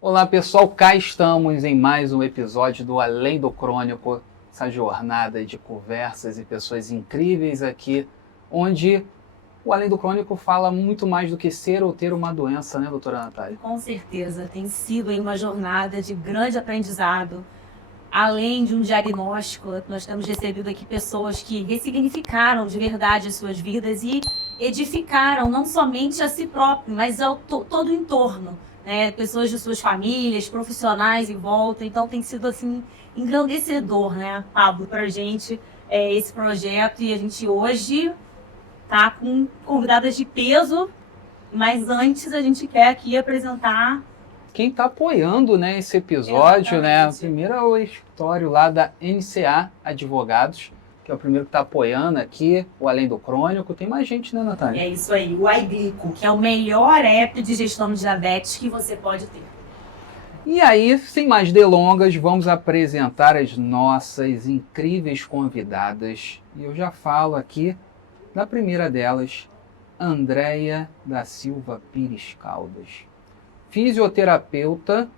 Olá pessoal, cá estamos em mais um episódio do Além do Crônico, essa jornada de conversas e pessoas incríveis aqui, onde o Além do Crônico fala muito mais do que ser ou ter uma doença, né, doutora Natália? Com certeza, tem sido aí uma jornada de grande aprendizado. Além de um diagnóstico, nós temos recebido aqui pessoas que ressignificaram de verdade as suas vidas e edificaram não somente a si próprio, mas todo o entorno, né? Pessoas de suas famílias, profissionais em volta. Então tem sido assim engrandecedor, né, Pablo, para a gente esse projeto. E a gente hoje está com convidadas de peso, mas antes a gente quer aqui apresentar Quem está apoiando, né, esse episódio, né? Primeiro é o escritório lá da NCA Advogados, que é o primeiro que está apoiando aqui, o Além do Crônico. Tem mais gente, né, Natália? É isso aí, o iGlico, que é o melhor app de gestão de diabetes que você pode ter. E aí, sem mais delongas, vamos apresentar as nossas incríveis convidadas. E eu já falo aqui da primeira delas, Andréia da Silva Pires Caldas. Fisioterapeuta,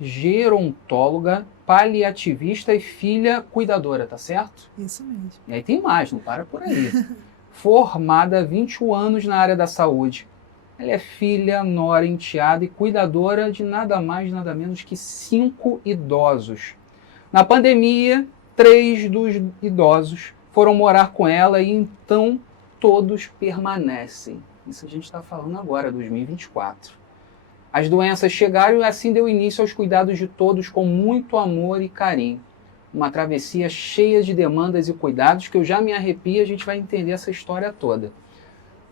gerontóloga, paliativista e filha cuidadora, tá certo? Isso mesmo. E aí tem mais, não para por aí. Formada há 21 anos na área da saúde. Ela é filha, nora, enteada e cuidadora de nada mais, nada menos que 5 idosos. Na pandemia, 3 dos idosos foram morar com ela e então todos permanecem. Isso a gente está falando agora, 2024. As doenças chegaram e assim deu início aos cuidados de todos com muito amor e carinho. Uma travessia cheia de demandas e cuidados que eu já me arrepio, a gente vai entender essa história toda.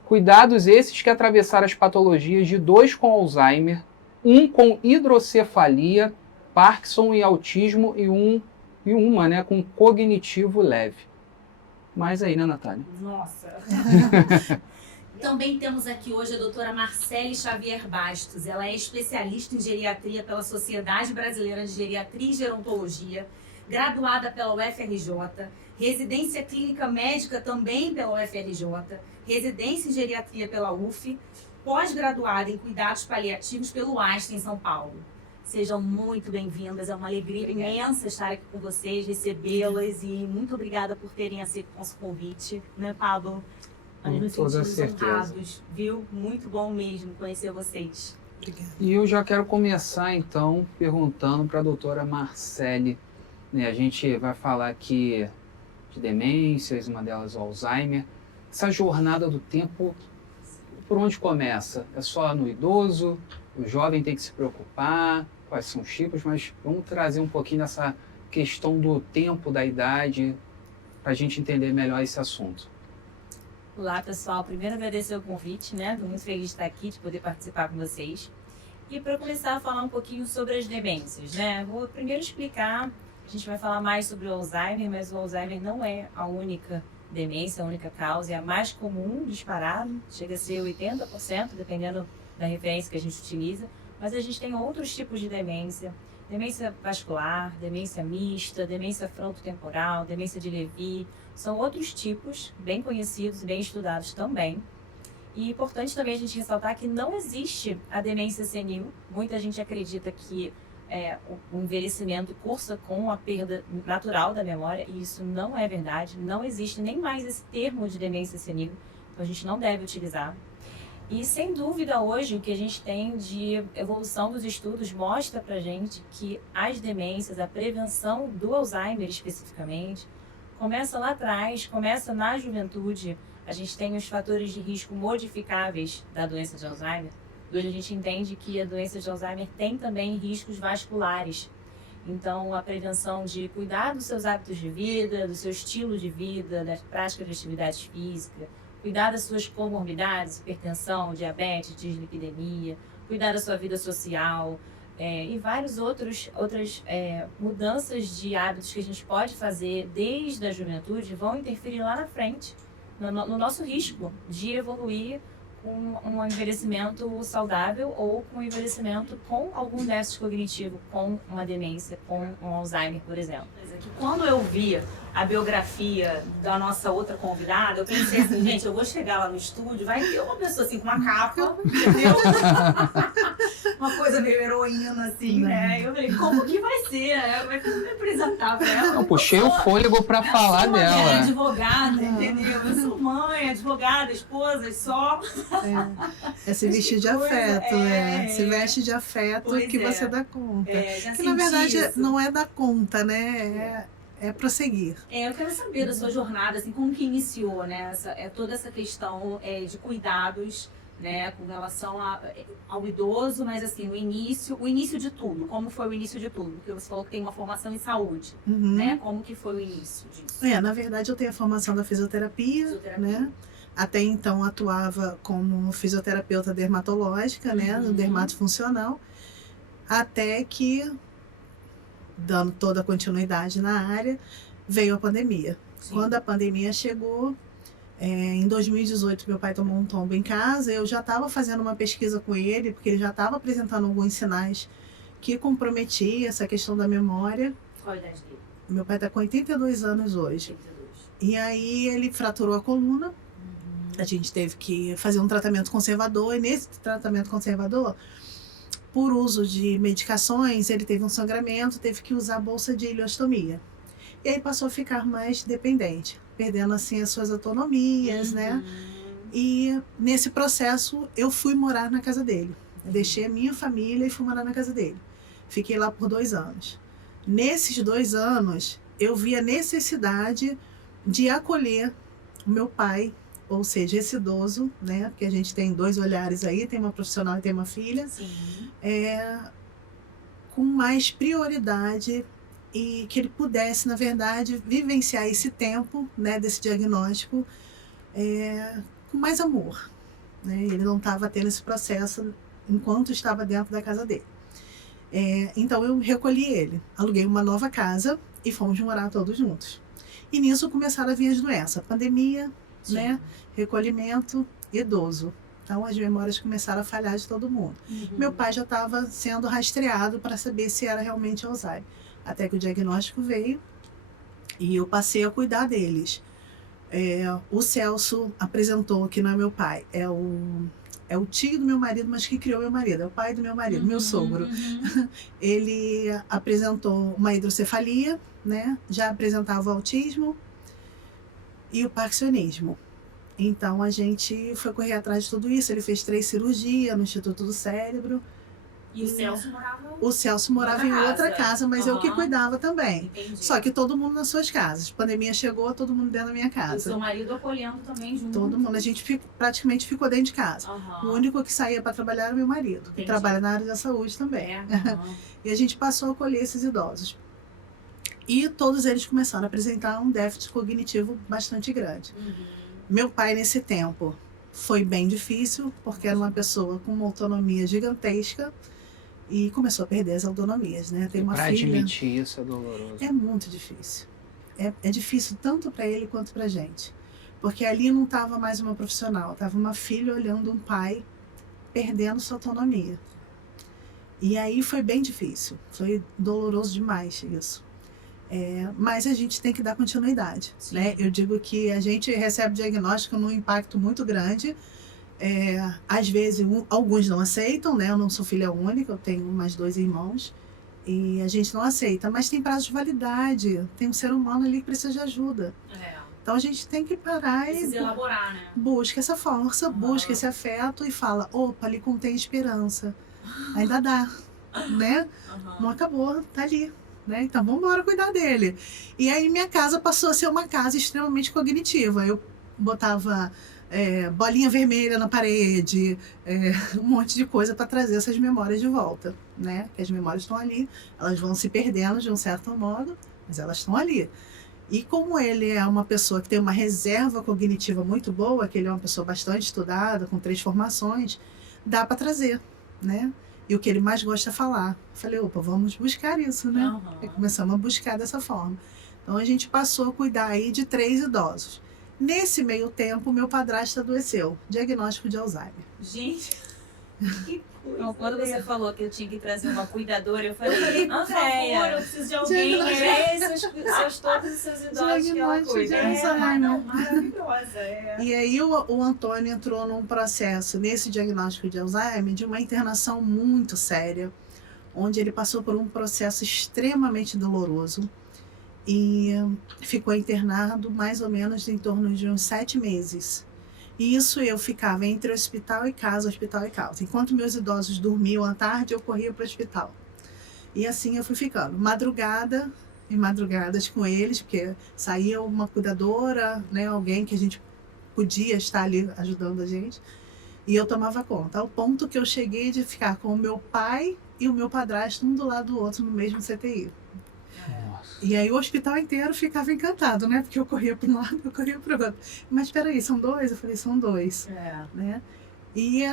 Cuidados esses que atravessaram as patologias de 2 com Alzheimer, 1 com hidrocefalia, Parkinson e autismo e uma, né, com cognitivo leve. Mas aí, né, Natália? Nossa! Também temos aqui hoje a doutora Marcele Xavier Bastos. Ela é especialista em geriatria pela Sociedade Brasileira de Geriatria e Gerontologia, graduada pela UFRJ, residência clínica médica também pela UFRJ, residência em geriatria pela UF, pós-graduada em cuidados paliativos pelo Einstein em São Paulo. Sejam muito bem-vindas, é uma alegria imensa estar aqui com vocês, recebê-las e muito obrigada por terem aceito o nosso convite, né, Pablo? Com toda certeza. Viu? Muito bom mesmo conhecer vocês. Obrigada. E eu já quero começar, então, perguntando para a doutora Marcele. Né, a gente vai falar aqui de demências, uma delas o Alzheimer. Essa jornada do tempo, por onde começa? É só no idoso? O jovem tem que se preocupar? Quais são os tipos? Mas vamos trazer um pouquinho dessa questão do tempo, da idade, para a gente entender melhor esse assunto. Olá, pessoal. Primeiro, agradecer o convite, né? Estou muito feliz de estar aqui, de poder participar com vocês. E para começar a falar um pouquinho sobre as demências, né? Vou primeiro explicar, a gente vai falar mais sobre o Alzheimer, mas o Alzheimer não é a única demência, a única causa, é a mais comum, disparado, chega a ser 80%, dependendo da referência que a gente utiliza. Mas a gente tem outros tipos de demência, demência vascular, demência mista, demência frontotemporal, demência de Lewy. São outros tipos, bem conhecidos e bem estudados também. E é importante também a gente ressaltar que não existe a demência senil. Muita gente acredita que o envelhecimento cursa com a perda natural da memória, e isso não é verdade. Não existe nem mais esse termo de demência senil, então a gente não deve utilizar. E sem dúvida hoje o que a gente tem de evolução dos estudos mostra pra gente que as demências, a prevenção do Alzheimer especificamente, começa lá atrás, começa na juventude. A gente tem os fatores de risco modificáveis da doença de Alzheimer. Hoje a gente entende que a doença de Alzheimer tem também riscos vasculares. Então, a prevenção de cuidar dos seus hábitos de vida, do seu estilo de vida, da prática de atividade física, cuidar das suas comorbidades, hipertensão, diabetes, dislipidemia, cuidar da sua vida social, e várias outras mudanças de hábitos que a gente pode fazer desde a juventude vão interferir lá na frente, no nosso risco de evoluir com um envelhecimento saudável ou com um envelhecimento com algum déficit cognitivo, com uma demência, com um Alzheimer, por exemplo. Quando eu vi a biografia da nossa outra convidada, eu pensei assim, gente, eu vou chegar lá no estúdio, vai ter uma pessoa assim com uma capa, entendeu? Uma coisa meio heroína, assim, né? Eu falei, como que vai ser? Vai me apresentar pra ela? Eu puxei o fôlego pra falar dela. Eu sou dela. advogada, entendeu? Eu sou mãe, advogada, esposa, só. É se vestir de afeto, se veste de afeto que você dá conta. Que na verdade isso. não é dar conta, né? É prosseguir. Eu quero saber da sua jornada, assim, como que iniciou, né? Toda essa questão de cuidados, né, com relação ao idoso, mas assim, o início de tudo. Como foi o início de tudo? Porque você falou que tem uma formação em saúde, né? Como que foi o início disso? Na verdade eu tenho a formação da fisioterapia. Né? Até então atuava como fisioterapeuta dermatológica, né, no dermatofuncional, até que, dando toda a continuidade na área, veio a pandemia. Sim. Quando a pandemia chegou, em 2018 meu pai tomou um tombo em casa, eu já estava fazendo uma pesquisa com ele, porque ele já estava apresentando alguns sinais que comprometiam essa questão da memória. Qual a idade dele? Meu pai está com 82 anos hoje. 82. E aí ele fraturou a coluna. A gente teve que fazer um tratamento conservador, e nesse tratamento conservador, por uso de medicações, ele teve um sangramento, teve que usar a bolsa de ileostomia. E aí passou a ficar mais dependente, perdendo assim as suas autonomias, né? E nesse processo eu fui morar na casa dele. Eu deixei a minha família e fui morar na casa dele. Fiquei lá por 2 anos. Nesses 2 anos, eu vi a necessidade de acolher o meu pai, ou seja, esse idoso, né? Porque a gente tem 2 olhares aí, tem uma profissional e tem uma filha. Sim. Com mais prioridade e que ele pudesse, na verdade, vivenciar esse tempo, né, desse diagnóstico com mais amor. Né? Ele não estava tendo esse processo enquanto estava dentro da casa dele. Então eu recolhi ele, aluguei uma nova casa e fomos morar todos juntos. E nisso começaram a vir as doenças, pandemia, né? Recolhimento, idoso. Então as memórias começaram a falhar de todo mundo. Meu pai já estava sendo rastreado para saber se era realmente Alzheimer. Até que o diagnóstico veio e eu passei a cuidar deles. O Celso apresentou, que não é meu pai, é o tio do meu marido, mas que criou meu marido, é o pai do meu marido, meu sogro. Ele apresentou uma hidrocefalia, né? Já apresentava o autismo e o parkinsonismo. Então a gente foi correr atrás de tudo isso. Ele fez 3 cirurgias no Instituto do Cérebro. E o Celso morava? O Celso morava em outra casa, mas eu que cuidava também. Entendi. Só que todo mundo nas suas casas. A pandemia chegou, todo mundo dentro da minha casa. E o seu marido acolhendo também junto? Todo mundo. A gente praticamente ficou dentro de casa. O único que saía para trabalhar era meu marido, que trabalha na área da saúde também. E a gente passou a acolher esses idosos. E todos eles começaram a apresentar um déficit cognitivo bastante grande. Meu pai, nesse tempo, foi bem difícil, porque era uma pessoa com uma autonomia gigantesca e começou a perder as autonomias, né? Tem uma pra filha. admitir isso é doloroso. É muito difícil. É difícil tanto para ele quanto para a gente. Porque ali não estava mais uma profissional, estava uma filha olhando um pai perdendo sua autonomia. E aí foi bem difícil, foi doloroso demais isso. Mas a gente tem que dar continuidade, né? Eu digo que a gente recebe diagnóstico num impacto muito grande. Às vezes alguns não aceitam, né? Eu não sou filha única, eu tenho mais 2 irmãos e a gente não aceita, mas tem prazo de validade, tem um ser humano ali que precisa de ajuda. Então a gente tem que parar e elaborar, né? Busca essa força, busca esse afeto e fala, opa, ali contém esperança, ainda dá, né? Não acabou, tá ali. Né? Então vamos embora cuidar dele. E aí minha casa passou a ser uma casa extremamente cognitiva. Eu botava bolinha vermelha na parede, um monte de coisa para trazer essas memórias de volta, né? Que as memórias estão ali, elas vão se perdendo de um certo modo, mas elas estão ali. E como ele é uma pessoa que tem uma reserva cognitiva muito boa, que ele é uma pessoa bastante estudada, com 3 formações, dá para trazer, né? E o que ele mais gosta é falar. Falei, opa, vamos buscar isso, né? E começamos a buscar dessa forma. Então a gente passou a cuidar aí de 3 idosos. Nesse meio tempo, meu padrasto adoeceu, diagnóstico de Alzheimer. Gente! Que coisa. Então, quando você falou que eu tinha que trazer uma cuidadora, eu falei, Andréia, eu preciso de alguém, todos os seus idosos que ela cuida. Maravilhosa. E aí o Antônio entrou num processo, nesse diagnóstico de Alzheimer, de uma internação muito séria, onde ele passou por um processo extremamente doloroso e ficou internado mais ou menos em torno de uns 7 meses. E isso eu ficava entre hospital e casa. Enquanto meus idosos dormiam à tarde, eu corria para o hospital. E assim eu fui ficando, madrugada e madrugadas com eles, porque saía uma cuidadora, né, alguém que a gente podia estar ali ajudando a gente, e eu tomava conta, ao ponto que eu cheguei de ficar com o meu pai e o meu padrasto um do lado do outro no mesmo CTI. Nossa. E aí o hospital inteiro ficava encantado, né? Porque eu corria para um lado, eu corria para o outro. Mas espera aí, são 2? Eu falei, são 2. Né? E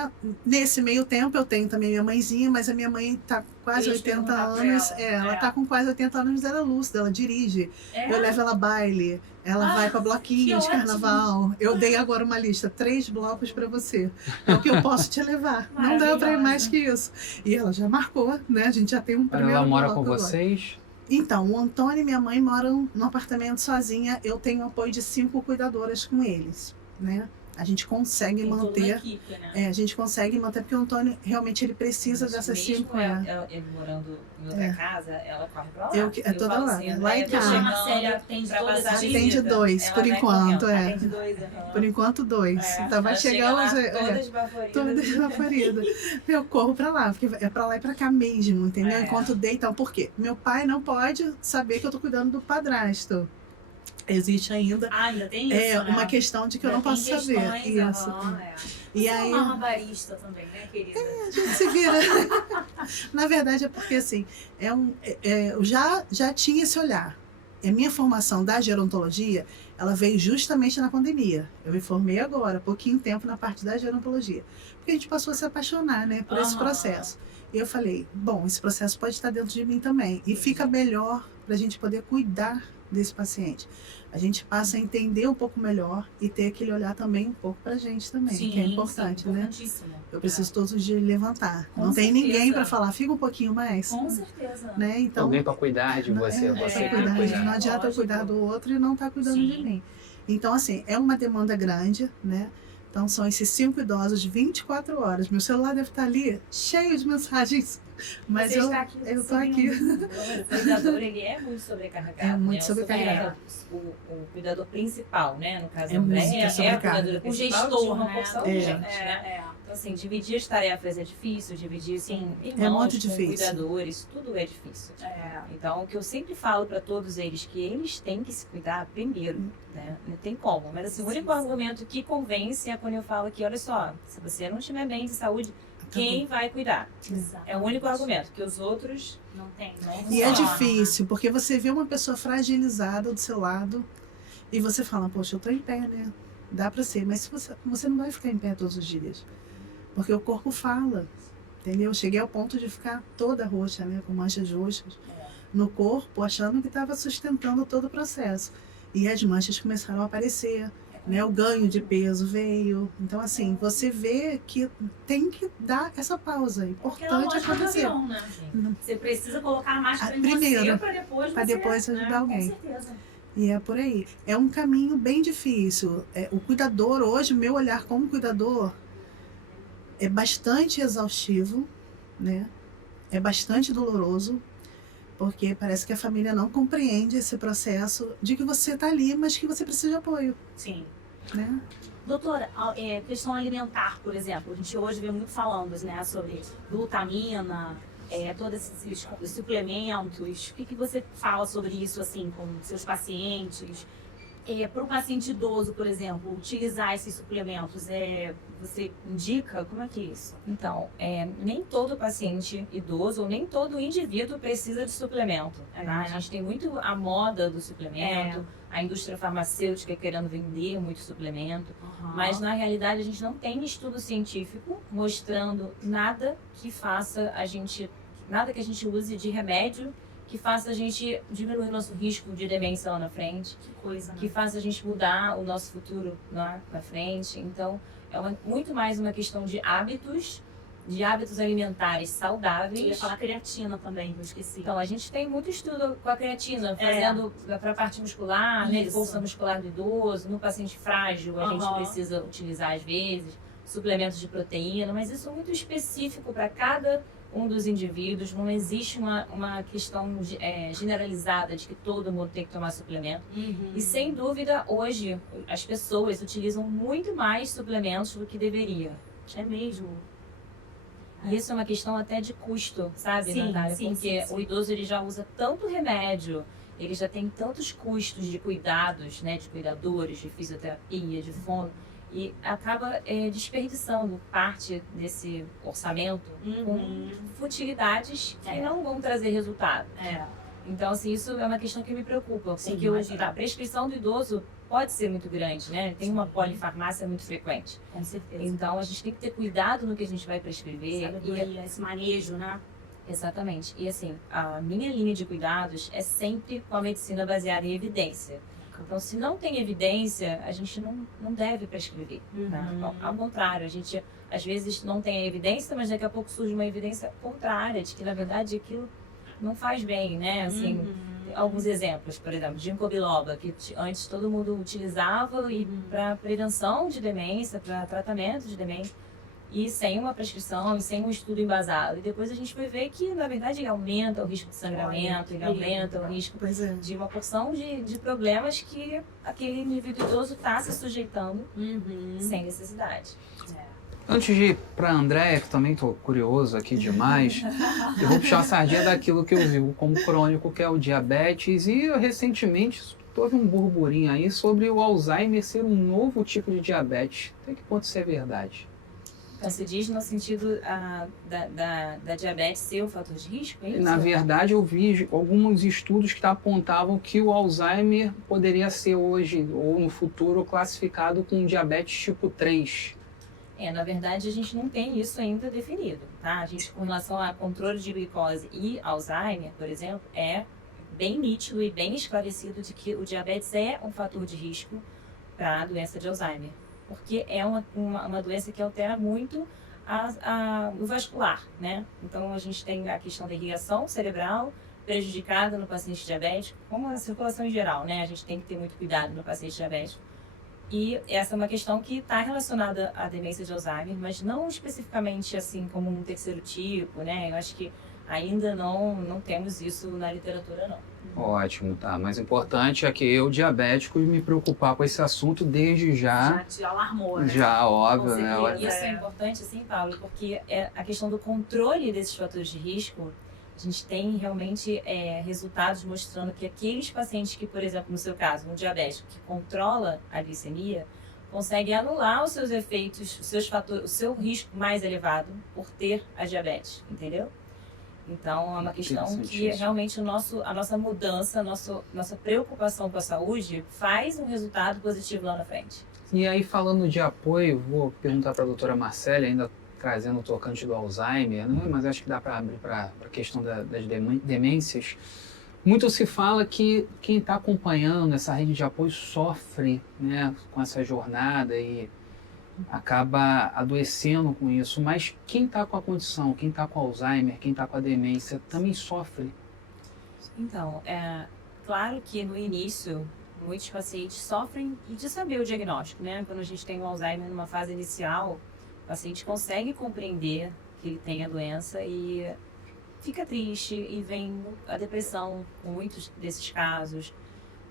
nesse meio tempo eu tenho também minha mãezinha, mas a minha mãe está com quase 80 anos. Ela está com quase 80 anos, mas ela é lúcida, ela dirige. Eu levo ela a baile, ela vai para bloquinho de carnaval. Eu dei agora uma lista, 3 blocos para você. É o que eu posso te levar. Não dá para ir mais que isso. E ela já marcou, né? A gente já tem um primeiro Ela mora bloco com agora. vocês? Então, o Antônio e minha mãe moram num apartamento sozinha. Eu tenho apoio de 5 cuidadoras com eles, né? A gente consegue manter, equipe, né? a gente consegue manter, porque o Antônio realmente ele precisa dessas 5. Ele morando em outra casa, ela corre pra lá. É toda lá, assim, lá em casa. Marcélia tem todas as Atende 2, por enquanto, Atende 2, Por enquanto 2. Então vai chegar lá, hoje. Todas esbaforidas. Eu corro pra lá, porque é pra lá e pra cá mesmo, entendeu? Enquanto deitam. Por quê? Meu pai não pode saber que eu tô cuidando do padrasto. Existe ainda. Ainda tem isso, né? Uma questão de que eu não posso saber. Isso. E aí, uma rabarista também, né, querida? A gente se vira. Na verdade é porque assim, eu já tinha esse olhar. A minha formação da gerontologia, ela veio justamente na pandemia. Eu me formei agora, pouquinho tempo na parte da gerontologia. Porque a gente passou a se apaixonar, né, por esse processo. E eu falei, bom, esse processo pode estar dentro de mim também. E fica melhor para a gente poder cuidar desse paciente. A gente passa a entender um pouco melhor e ter aquele olhar também um pouco pra gente também, que é importante, né? Eu preciso todos os dias levantar. Não tem ninguém para falar, fica um pouquinho mais. Com certeza. Né? Então, alguém para cuidar de você. Você cuidar de mim. Não adianta eu cuidar do outro e não estar cuidando de mim. Então, assim, é uma demanda grande, né? Então, são esses 5 idosos de 24 horas. Meu celular deve estar ali cheio de mensagens. Mas eu estou aqui. O cuidador, ele é muito sobrecarregado. É muito sobrecarregado. O cuidador principal, né? No caso, é o cuidador principal, o gestor, de uma porção de gente, né? Então, assim, dividir as tarefas é difícil, dividir, assim, irmãos com cuidadores, tudo é difícil. Então, o que eu sempre falo para todos eles, que eles têm que se cuidar primeiro, né? Não tem como. Mas, assim, o único argumento que convence é quando eu falo que, olha só, se você não estiver bem de saúde, quem vai cuidar? É o único argumento, que os outros não têm. E é difícil, porque você vê uma pessoa fragilizada do seu lado e você fala, poxa, eu tô em pé, né? Dá pra ser, mas você não vai ficar em pé todos os dias. Porque o corpo fala, entendeu? Eu cheguei ao ponto de ficar toda roxa, né? Com manchas roxas no corpo, achando que estava sustentando todo o processo. E as manchas começaram a aparecer. Né, o ganho de peso veio. Então, assim, você vê que tem que dar essa pausa. É importante acontecer. Avião, né? Você precisa colocar a máscara primeiro, em você para depois ajudar alguém. Com certeza. E é por aí. É um caminho bem difícil. O cuidador, hoje, o meu olhar como cuidador é bastante exaustivo, né? É bastante doloroso, porque parece que a família não compreende esse processo de que você está ali, mas que você precisa de apoio. Sim. Né? Doutora, questão alimentar, por exemplo, a gente hoje vê muito falando, né, sobre glutamina, todos esses suplementos. O que você fala sobre isso, assim, com seus pacientes? Para o paciente idoso, por exemplo, utilizar esses suplementos, você indica? Como é que é isso? Então, nem todo paciente idoso ou nem todo indivíduo precisa de suplemento. Tá? A gente tem muito a moda do suplemento, a indústria farmacêutica querendo vender muito suplemento, mas na realidade a gente não tem estudo científico mostrando nada que faça nada que a gente use de remédio que faça a gente diminuir o nosso risco de demência lá na frente. Que coisa, né? Que faça a gente mudar o nosso futuro lá na frente. Então, muito mais uma questão de hábitos de hábitos alimentares Eu ia saudáveis. falar creatina também, eu esqueci. Então, a gente tem muito estudo com a creatina, fazendo para a parte muscular, né, de Isso. bolsa muscular do idoso, no paciente frágil, a gente Aham. precisa utilizar às vezes suplementos de proteína, mas isso é muito específico para cada um dos indivíduos, não existe uma questão generalizada de que todo mundo tem que tomar suplemento. E sem dúvida, hoje, as pessoas utilizam muito mais suplementos do que deveria. É mesmo. E isso é uma questão até de custo, sabe, Sim, Natália? sim, Porque sim, sim. o idoso ele já usa tanto remédio, ele já tem tantos custos de cuidados, né, de cuidadores, de fisioterapia, de fono, e acaba desperdiçando parte desse orçamento com futilidades que não vão trazer resultado. É. Então, assim, isso é uma questão que me preocupa, Sim, porque imagino. a prescrição do idoso pode ser muito grande, né? Tem uma polifarmácia muito frequente. Com certeza. Então, a gente tem que ter cuidado no que a gente vai prescrever. Sabedoria, esse manejo, né? Exatamente. E assim, a minha linha de cuidados é sempre com a medicina baseada em evidência. Então, se não tem evidência, a gente não deve prescrever. Tá? Ao contrário, a gente às vezes não tem a evidência, mas daqui a pouco surge uma evidência contrária, de que na verdade aquilo não faz bem, né? Assim, alguns exemplos, por exemplo, ginkgo biloba, que antes todo mundo utilizava para prevenção de demência, para tratamento de demência, e sem uma prescrição, e sem um estudo embasado. E depois a gente vai ver que, na verdade, ele aumenta o risco de sangramento, ele aumenta o risco Pois é. de uma porção de problemas que aquele indivíduo idoso está se sujeitando sem necessidade. Antes de ir para a Andréia, que também estou curioso aqui demais, eu vou puxar a sardinha daquilo que eu vi como crônico, que é o diabetes, e recentemente houve um burburinho aí sobre o Alzheimer ser um novo tipo de diabetes. Até que ponto isso é verdade? Então, se diz no sentido da diabetes ser um fator de risco, é isso? Na verdade, eu vi alguns estudos que apontavam que o Alzheimer poderia ser hoje, ou no futuro, classificado com diabetes tipo 3. Na verdade, a gente não tem isso ainda definido, tá? A gente, com relação a controle de glicose e Alzheimer, por exemplo, é bem nítido e bem esclarecido de que o diabetes é um fator de risco para a doença de Alzheimer, porque é uma doença que altera muito o vascular, né? Então, a gente tem a questão da irrigação cerebral prejudicada no paciente diabético, como a circulação em geral, né? A gente tem que ter muito cuidado no paciente diabético. E essa é uma questão que está relacionada à demência de Alzheimer, mas não especificamente assim como um terceiro tipo, né? Eu acho que ainda não temos isso na literatura, não. Ótimo, tá. Mas o importante é que eu, diabético, me preocupar com esse assunto desde já. Já te alarmou, né? Já, óbvio, Com né? certeza. Isso é importante, assim, Paulo, porque é a questão do controle desses fatores de risco. A gente tem realmente resultados mostrando que aqueles pacientes que, por exemplo, no seu caso, um diabético que controla a glicemia, consegue anular os seus efeitos, os seus fatores, o seu risco mais elevado por ter a diabetes, entendeu? Então, é uma questão que realmente a nossa mudança, a nossa preocupação com a saúde faz um resultado positivo lá na frente. E aí, falando de apoio, vou perguntar para a doutora Marcélia, ainda trazendo o tocante do Alzheimer, né? Mas acho que dá para abrir para a questão das demências. Muito se fala que quem está acompanhando essa rede de apoio sofre, né, com essa jornada e acaba adoecendo com isso. Mas quem está com a condição, quem está com Alzheimer, quem está com a demência, também sofre. Então, claro que no início, muitos pacientes sofrem de saber o diagnóstico, né? Quando a gente tem o Alzheimer numa fase inicial, o paciente consegue compreender que ele tem a doença e fica triste e vem a depressão com muitos desses casos.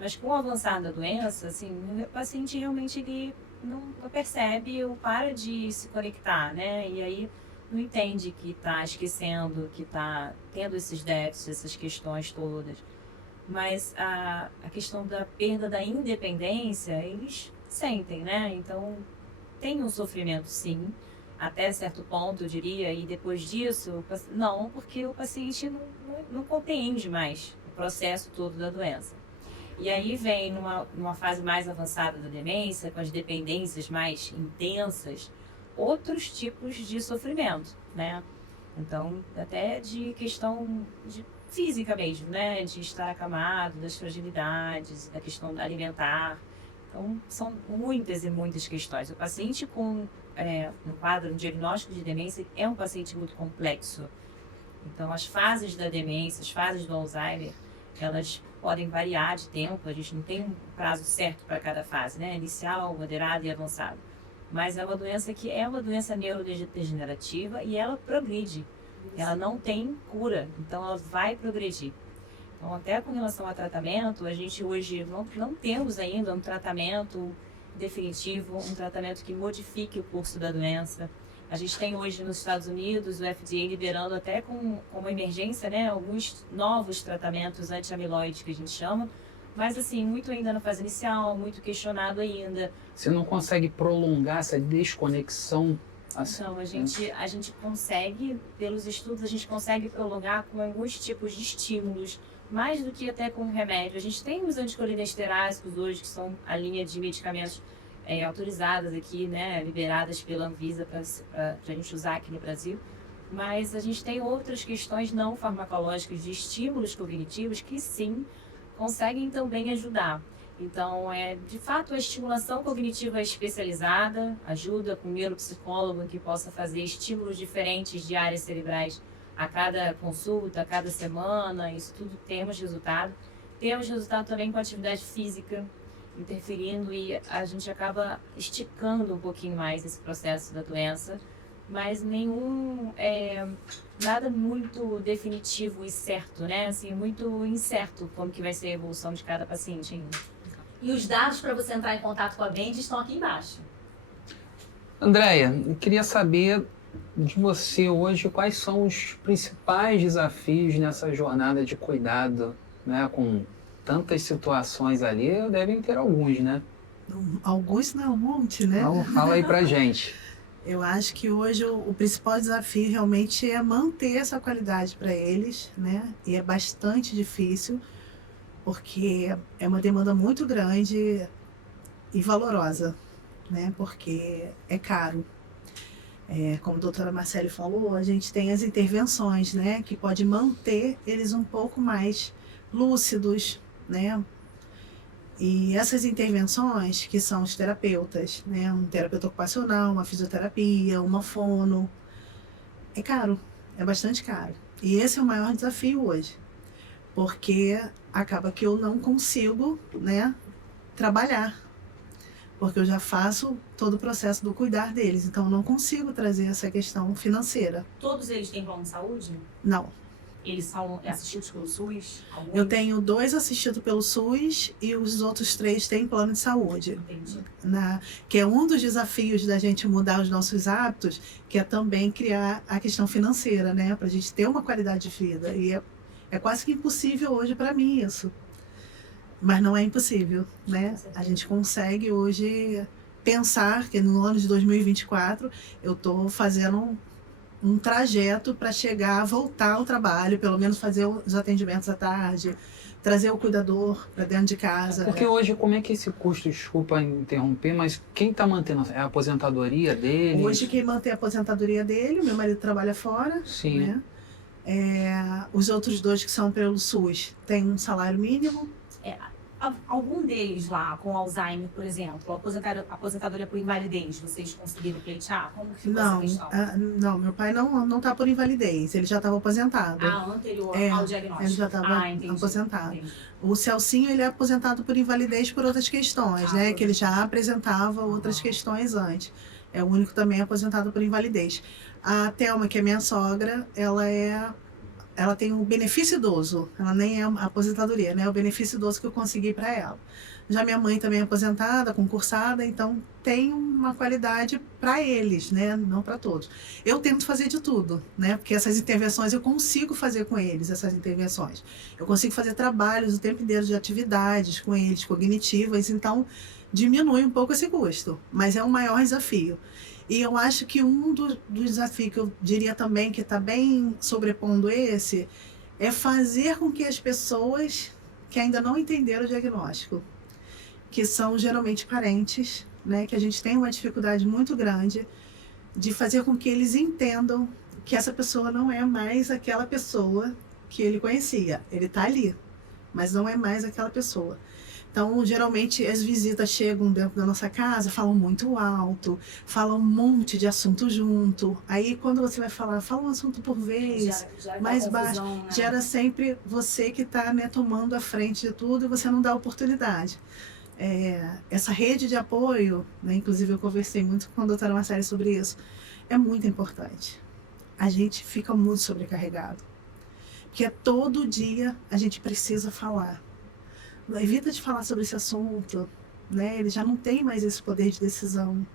Mas com o avançar da doença, assim, o paciente realmente ele não percebe ou para de se conectar, né? E aí não entende que está esquecendo, que está tendo esses déficits, essas questões todas. Mas a questão da perda da independência, eles sentem, né? Então, tem um sofrimento, sim, até certo ponto, eu diria, e depois disso, não, porque o paciente não compreende mais o processo todo da doença. E aí vem, numa fase mais avançada da demência, com as dependências mais intensas, outros tipos de sofrimento, né? Então, até de questão física mesmo, né? De estar acamado, das fragilidades, da questão alimentar. Então, são muitas e muitas questões. O paciente com no quadro, no diagnóstico de demência, é um paciente muito complexo. Então, as fases da demência, as fases do Alzheimer, elas podem variar de tempo, a gente não tem um prazo certo para cada fase, né? Inicial, moderado e avançado. Mas é uma doença que é uma doença neurodegenerativa e ela progride. Ela não tem cura, então ela vai progredir. Então, até com relação ao tratamento, a gente hoje não temos ainda um tratamento definitivo, um tratamento que modifique o curso da doença. A gente tem hoje nos Estados Unidos o FDA liberando até com uma emergência, né, alguns novos tratamentos anti-amiloide que a gente chama, mas assim, muito ainda na fase inicial, muito questionado ainda. Você não consegue prolongar essa desconexão? Assim, então, a gente consegue, pelos estudos, a gente consegue prolongar com alguns tipos de estímulos, mais do que até com remédio. A gente tem os anticolinesterásicos hoje, que são a linha de medicamentos autorizadas aqui, né, liberadas pela Anvisa para a gente usar aqui no Brasil. Mas a gente tem outras questões não farmacológicas de estímulos cognitivos que sim conseguem também ajudar. Então, de fato, a estimulação cognitiva especializada ajuda com um neuropsicólogo que possa fazer estímulos diferentes de áreas cerebrais a cada consulta, a cada semana, isso tudo temos resultado. Temos resultado também com atividade física interferindo e a gente acaba esticando um pouquinho mais esse processo da doença, mas nada muito definitivo e certo, né? Assim, muito incerto como que vai ser a evolução de cada paciente ainda. E os dados para você entrar em contato com a Bend estão aqui embaixo. Andréia, eu queria saber de você hoje quais são os principais desafios nessa jornada de cuidado, né? Com tantas situações ali, devem ter alguns, né? Alguns não, um monte, né? Então, fala aí pra gente. Eu acho que hoje o principal desafio realmente é manter essa qualidade para eles, né? E é bastante difícil, porque é uma demanda muito grande e valorosa, né? Porque é caro. Como a doutora Marcele falou, a gente tem as intervenções, né? Que pode manter eles um pouco mais lúcidos, né? E essas intervenções, que são os terapeutas, né? Um terapeuta ocupacional, uma fisioterapia, uma fono, é caro, é bastante caro. E esse é o maior desafio hoje, porque acaba que eu não consigo, né, trabalhar, porque eu já faço todo o processo do cuidar deles, então eu não consigo trazer essa questão financeira. Todos eles têm plano de saúde? Não. Eles são assistidos pelo SUS? Alguns? Eu tenho 2 assistidos pelo SUS e os outros 3 têm plano de saúde. Entendi. Que é um dos desafios da gente mudar os nossos hábitos, que é também criar a questão financeira, né? Para a gente ter uma qualidade de vida. E é quase que impossível hoje para mim isso. Mas não é impossível, né? A gente consegue hoje pensar que no ano de 2024 eu estou fazendo um trajeto para chegar, voltar ao trabalho, pelo menos fazer os atendimentos à tarde, trazer o cuidador para dentro de casa. Porque hoje, como é que esse custo, desculpa interromper, mas quem está mantendo? É a aposentadoria dele? Hoje quem mantém a aposentadoria dele, meu marido trabalha fora. Sim. Né? Os outros 2 que são pelo SUS têm um salário mínimo. Algum deles lá, com Alzheimer, por exemplo, aposentadoria por invalidez, vocês conseguiram pleitear? Como que ficou essa questão? Não, meu pai não está por invalidez, ele já estava aposentado. Anterior ao diagnóstico. Ele já estava aposentado. Entendi. O Celcinho, ele é aposentado por invalidez por outras questões, né? Que ele já apresentava outras questões antes. É o único também aposentado por invalidez. A Thelma, que é minha sogra, ela tem o benefício idoso, ela nem é a aposentadoria, né? É o benefício idoso que eu consegui para ela. Já minha mãe também é aposentada, concursada, então tem uma qualidade para eles, né? Não para todos. Eu tento fazer de tudo, né? Porque essas intervenções eu consigo fazer com eles, essas intervenções. Eu consigo fazer trabalhos o tempo inteiro de atividades com eles, cognitivas, então diminui um pouco esse custo, mas é o maior desafio. E eu acho que um dos desafios que eu diria também que está bem sobrepondo esse é fazer com que as pessoas que ainda não entenderam o diagnóstico, que são geralmente parentes, né, que a gente tem uma dificuldade muito grande de fazer com que eles entendam que essa pessoa não é mais aquela pessoa que ele conhecia. Ele está ali, mas não é mais aquela pessoa. Então, geralmente, as visitas chegam dentro da nossa casa, falam muito alto, falam um monte de assunto junto. Aí, quando você vai falar, fala um assunto por vez, Gera mais aquela baixo, confusão, né? gera sempre você que está, né, tomando a frente de tudo e você não dá oportunidade. Essa rede de apoio, né, inclusive eu conversei muito com a doutora Marcele sobre isso, é muito importante. A gente fica muito sobrecarregado, porque todo dia a gente precisa falar. Evita de falar sobre esse assunto, né? Ele já não tem mais esse poder de decisão.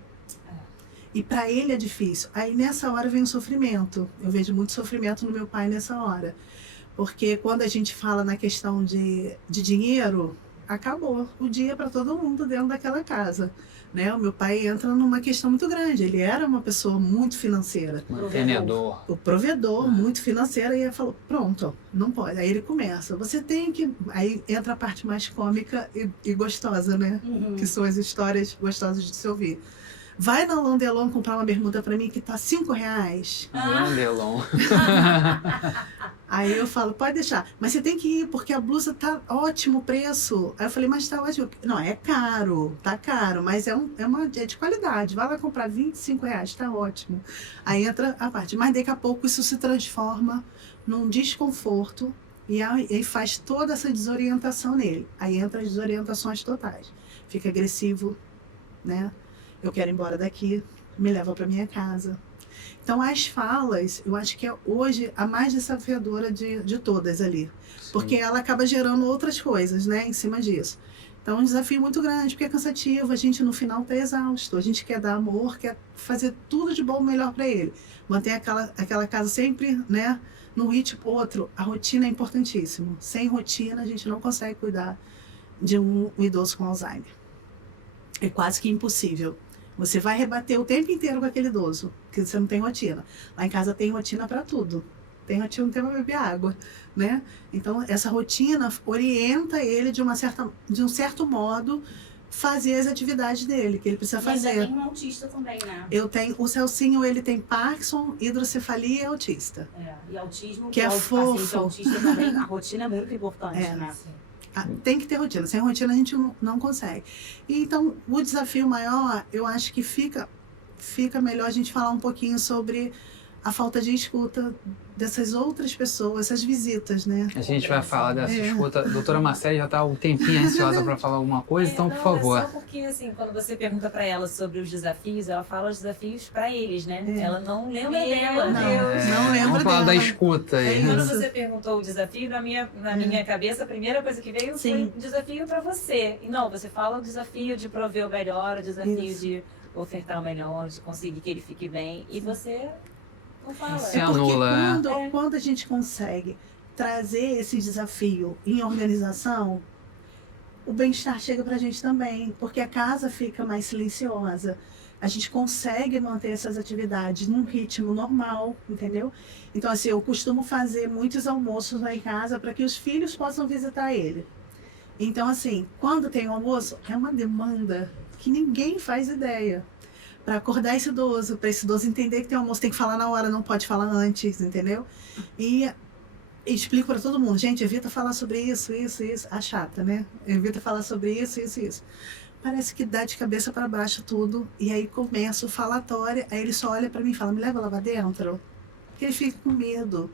E para ele é difícil. Aí nessa hora vem o sofrimento. Eu vejo muito sofrimento no meu pai nessa hora. Porque quando a gente fala na questão de dinheiro, acabou o dia para todo mundo dentro daquela casa. Né? O meu pai entra numa questão muito grande. Ele era uma pessoa muito financeira. Mantenedor. O provedor, muito financeiro, e ele falou, pronto, não pode. Aí ele começa, você tem que... Aí entra a parte mais cômica e gostosa, né? Que são as histórias gostosas de se ouvir. Vai na Landelon comprar uma bermuda pra mim que tá R$5. Landelon. Aí eu falo, pode deixar. Mas você tem que ir, porque a blusa tá ótimo o preço. Aí eu falei, mas tá ótimo. Não, é caro, tá caro, mas é de qualidade. Vai lá comprar R$25, tá ótimo. Aí entra a parte. Mas daqui a pouco isso se transforma num desconforto e aí faz toda essa desorientação nele. Aí entra as desorientações totais. Fica agressivo, né? Eu quero ir embora daqui, me leva para minha casa. Então, as falas, eu acho que é hoje a mais desafiadora de todas ali. Sim. Porque ela acaba gerando outras coisas, né, em cima disso. Então, é um desafio muito grande, porque é cansativo, a gente no final está exausto. A gente quer dar amor, quer fazer tudo de bom, melhor para ele. Manter aquela casa sempre, né, num ritmo outro. A rotina é importantíssima. Sem rotina, a gente não consegue cuidar de um idoso com Alzheimer. É quase que impossível. Você vai rebater o tempo inteiro com aquele idoso, porque você não tem rotina. Lá em casa tem rotina para tudo. Tem rotina para beber água, né? Então, essa rotina orienta ele de um certo modo fazer as atividades dele, que ele precisa fazer. Ainda tem um autista também, né? O Celcinho, ele tem Parkinson, hidrocefalia e autista. E autismo, Que é paciente fofo. autista também, a rotina é muito importante, né? Tem que ter rotina. Sem rotina a gente não consegue. E, então, o desafio maior, eu acho que fica melhor a gente falar um pouquinho sobre a falta de escuta dessas outras pessoas, essas visitas, né? A gente vai falar dessa escuta. A doutora Marcele já está um tempinho ansiosa para falar alguma coisa, então, por favor. É só porque, assim, quando você pergunta para ela sobre os desafios, ela fala os desafios para eles, né? Ela não lembra dela. Não lembra Vamos falar dela. da escuta aí. Quando Isso. você perguntou o desafio, na minha cabeça, a primeira coisa que veio foi Sim. um desafio para você. E não, você fala o desafio de prover o melhor, o desafio Isso. de ofertar o melhor, de conseguir que ele fique bem. E você não fala. Se É porque anula, né? quando a gente consegue trazer esse desafio em organização, o bem-estar chega pra gente também, porque a casa fica mais silenciosa. A gente consegue manter essas atividades num ritmo normal, entendeu? Então, assim, eu costumo fazer muitos almoços lá em casa para que os filhos possam visitar ele. Então, assim, quando tem o almoço, é uma demanda que ninguém faz ideia. Para acordar esse idoso, para esse idoso entender que tem almoço, tem que falar na hora, não pode falar antes, entendeu? E explico para todo mundo, gente, evita falar sobre isso. A chata, né? Evita falar sobre isso. Parece que dá de cabeça para baixo tudo, e aí começa o falatório, aí ele só olha para mim e fala, me leva lá pra dentro, porque ele fica com medo.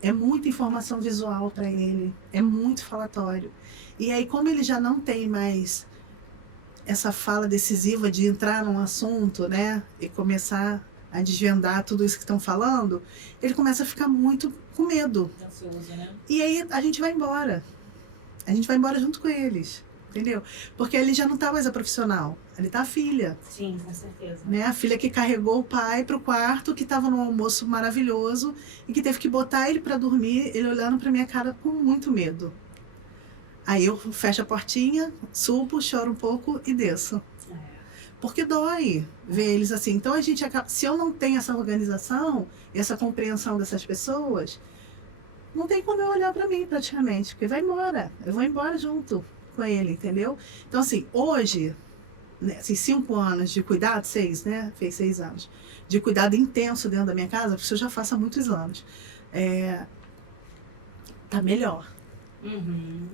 É muita informação visual para ele, é muito falatório. E aí, como ele já não tem mais essa fala decisiva de entrar num assunto, né, e começar a desvendar tudo isso que estão falando, ele começa a ficar muito com medo. Ansioso, né? E aí a gente vai embora. A gente vai embora junto com eles, entendeu? Porque ele já não tá mais a profissional, ali tá a filha, Sim, com certeza. né? A filha que carregou o pai pro quarto, que tava num almoço maravilhoso e que teve que botar ele para dormir, ele olhando pra minha cara com muito medo. Aí eu fecho a portinha, subo, choro um pouco e desço. Porque dói ver eles assim. Então a gente acaba, se eu não tenho essa organização, essa compreensão dessas pessoas, não tem como eu olhar para mim praticamente, porque vai embora. Eu vou embora junto com ele, entendeu? Então assim, hoje, né, assim, 5 anos de cuidado, 6, né? Fez 6 anos. De cuidado intenso dentro da minha casa, porque eu já faço há muitos anos. Tá melhor.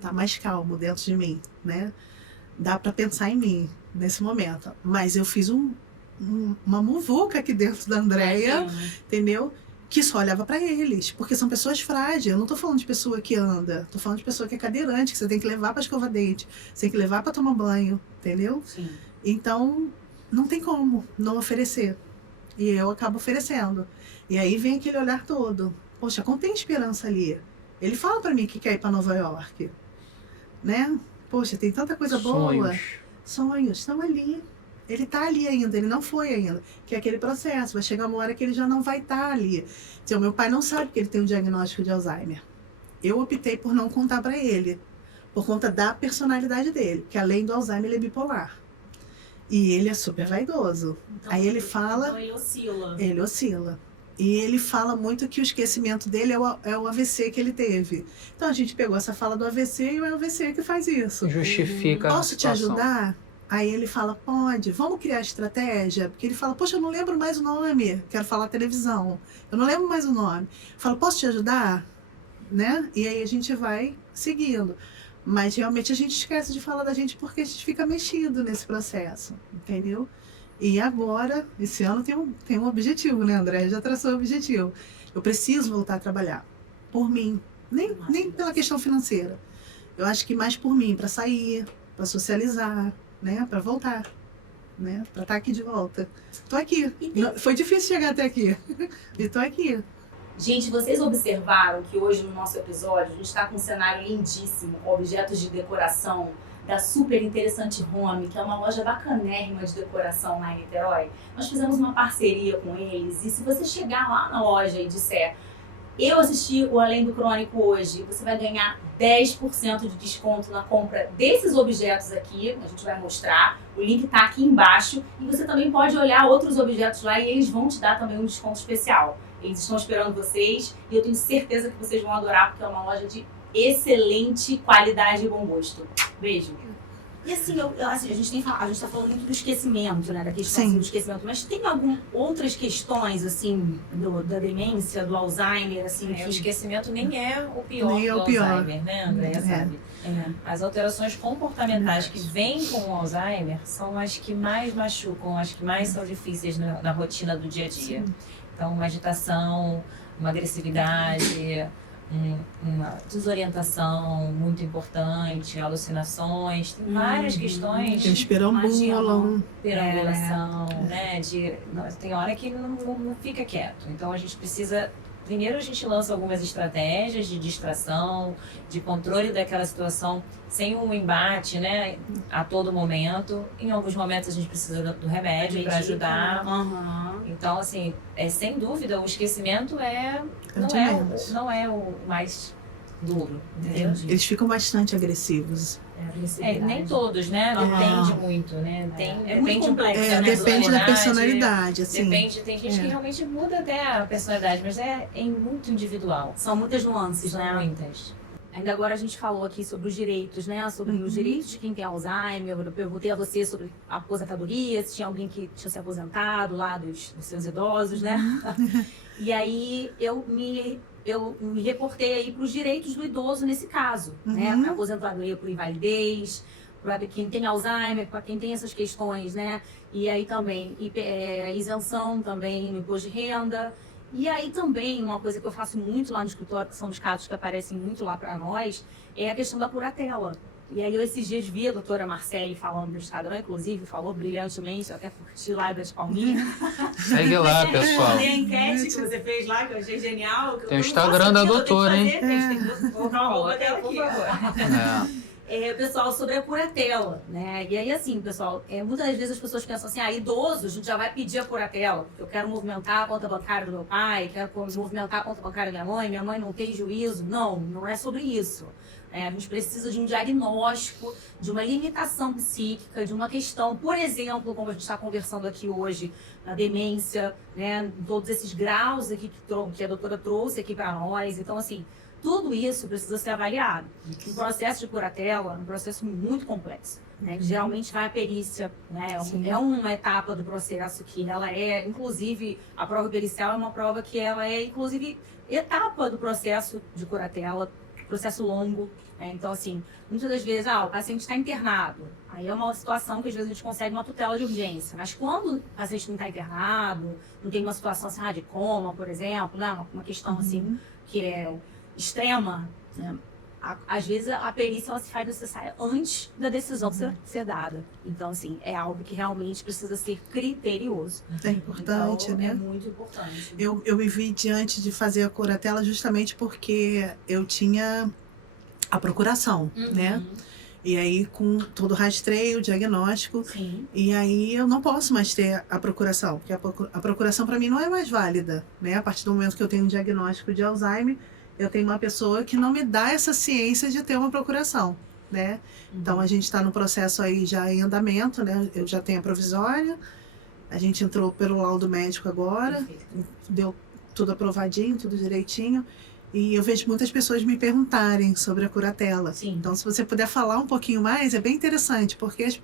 Tá mais calmo dentro de mim, né? Dá para pensar em mim nesse momento. Mas eu fiz uma muvuca aqui dentro da Andréia, entendeu? Que só olhava para eles, porque são pessoas frágeis. Eu não tô falando de pessoa que anda, tô falando de pessoa que é cadeirante, que você tem que levar para escovar dente, você tem que levar para tomar banho, entendeu? Sim. Então, não tem como não oferecer. E eu acabo oferecendo. E aí vem aquele olhar todo. Poxa, contém esperança ali. Ele fala para mim que quer ir para Nova York, né? Poxa, tem tanta coisa boa. Sonhos estão ali. Ele está ali ainda, ele não foi ainda. Que é aquele processo, vai chegar uma hora que ele já não vai estar ali. Então, meu pai não sabe que ele tem um diagnóstico de Alzheimer. Eu optei por não contar para ele, por conta da personalidade dele, que além do Alzheimer ele é bipolar. E ele é super vaidoso. Então, Aí ele fala... Então ele oscila. Ele oscila. E ele fala muito que o esquecimento dele é o AVC que ele teve. Então a gente pegou essa fala do AVC e o AVC que faz isso. Justifica. Posso te ajudar? Aí ele fala, pode, vamos criar estratégia? Porque ele fala, poxa, eu não lembro mais o nome, quero falar televisão, eu não lembro mais o nome. Fala, posso te ajudar? Né? E aí a gente vai seguindo. Mas realmente a gente esquece de falar da gente porque a gente fica mexido nesse processo, entendeu? E agora, esse ano tem um objetivo, né, André? Já traçou o objetivo. Eu preciso voltar a trabalhar, por mim, nem pela questão financeira. Eu acho que mais por mim, para sair, para socializar, né, para voltar, né, para estar aqui de volta. Tô aqui. Foi difícil chegar até aqui. E tô aqui. Gente, vocês observaram que hoje no nosso episódio a gente está com um cenário lindíssimo, com objetos de decoração da super interessante Home, que é uma loja bacanérrima de decoração lá em Niterói. Nós fizemos uma parceria com eles e se você chegar lá na loja e disser eu assisti o Além do Crônico hoje, você vai ganhar 10% de desconto na compra desses objetos aqui, a gente vai mostrar, o link tá aqui embaixo e você também pode olhar outros objetos lá e eles vão te dar também um desconto especial. Eles estão esperando vocês e eu tenho certeza que vocês vão adorar porque é uma loja de excelente qualidade e bom gosto. Beijo! E assim, a gente tá falando muito do esquecimento, né? Da questão assim, do esquecimento, mas tem outras questões, assim, da demência, do Alzheimer, assim, O esquecimento nem é o pior Nem é do o pior. Alzheimer, né, Andréia, sabe? As alterações comportamentais que vêm com o Alzheimer são as que mais machucam, as que mais são difíceis na rotina do dia a dia. Então, uma agitação, uma agressividade, uma desorientação muito importante, alucinações, tem várias questões. Eles perambulam. Perambulação, né? Tem hora que não fica quieto. Então a gente precisa. Primeiro a gente lança algumas estratégias de distração, de controle daquela situação sem um embate, né? A todo momento. Em alguns momentos a gente precisa do remédio para ajudar. Então, assim, sem dúvida, o esquecimento não é o mais duro, entendeu? Eles ficam bastante agressivos. Nem todos, né? Depende muito, né? Muito complexo, né? Depende da personalidade, assim. Depende, tem gente que realmente muda até a personalidade, mas é muito individual. São muitas nuances, São né? muitas. Ainda agora a gente falou aqui sobre os direitos, né? Sobre os direitos de quem tem Alzheimer. Eu perguntei a você sobre a aposentadoria, se tinha alguém que tinha se aposentado lá dos seus idosos, né? E aí eu me reportei aí para os direitos do idoso nesse caso, né? Para aposentadoria por invalidez, para quem tem Alzheimer, para quem tem essas questões, né? E aí também isenção também no imposto de renda. E aí também, uma coisa que eu faço muito lá no escritório, que são os casos que aparecem muito lá para nós, é a questão da curatela. E aí eu esses dias vi a doutora Marcele falando no Instagram, inclusive, falou brilhantemente, eu até curti lá das palminhas. Segue lá, pessoal. A enquete que você fez lá, que eu achei genial. Tem o Instagram da doutora, hein? Tem que colocar uma roupa dela aqui. É. Pessoal, sobre a curatela, né? E aí, assim, pessoal, muitas vezes as pessoas pensam assim, idoso, a gente já vai pedir a curatela. Eu quero movimentar a conta bancária do meu pai, quero movimentar a conta bancária da minha mãe não tem juízo. Não é sobre isso. A gente precisa de um diagnóstico, de uma limitação psíquica, de uma questão, por exemplo, como a gente está conversando aqui hoje, na demência, né? Todos esses graus aqui que a doutora trouxe aqui para nós. Então, assim, tudo isso precisa ser avaliado. O processo de curatela é um processo muito complexo, né? Geralmente vai a perícia, né? É uma etapa do processo que ela inclusive, a prova pericial é uma prova que ela inclusive, etapa do processo de curatela. processo longo. Então, assim, muitas das vezes, o paciente está internado. Aí é uma situação que às vezes a gente consegue uma tutela de urgência. Mas quando o paciente não está internado, não tem uma situação assim, de coma, por exemplo, né? Uma questão assim que é extrema, né? Às vezes a perícia ela se faz necessária antes da decisão ser dada. Então, assim, é algo que realmente precisa ser criterioso. É importante, então, né? É muito importante. Eu me vi diante de fazer a curatela justamente porque eu tinha a procuração, né? E aí, com todo o rastreio, o diagnóstico, Sim. E aí eu não posso mais ter a procuração, porque a procuração para mim não é mais válida, né? A partir do momento que eu tenho um diagnóstico de Alzheimer, eu tenho uma pessoa que não me dá essa ciência de ter uma procuração, né? Então a gente está no processo aí já em andamento, né? Eu já tenho a provisória, a gente entrou pelo laudo médico agora, Perfeito. deu tudo aprovadinho, tudo direitinho. E eu vejo muitas pessoas me perguntarem sobre a curatela. Sim. Então, se você puder falar um pouquinho mais, é bem interessante, porque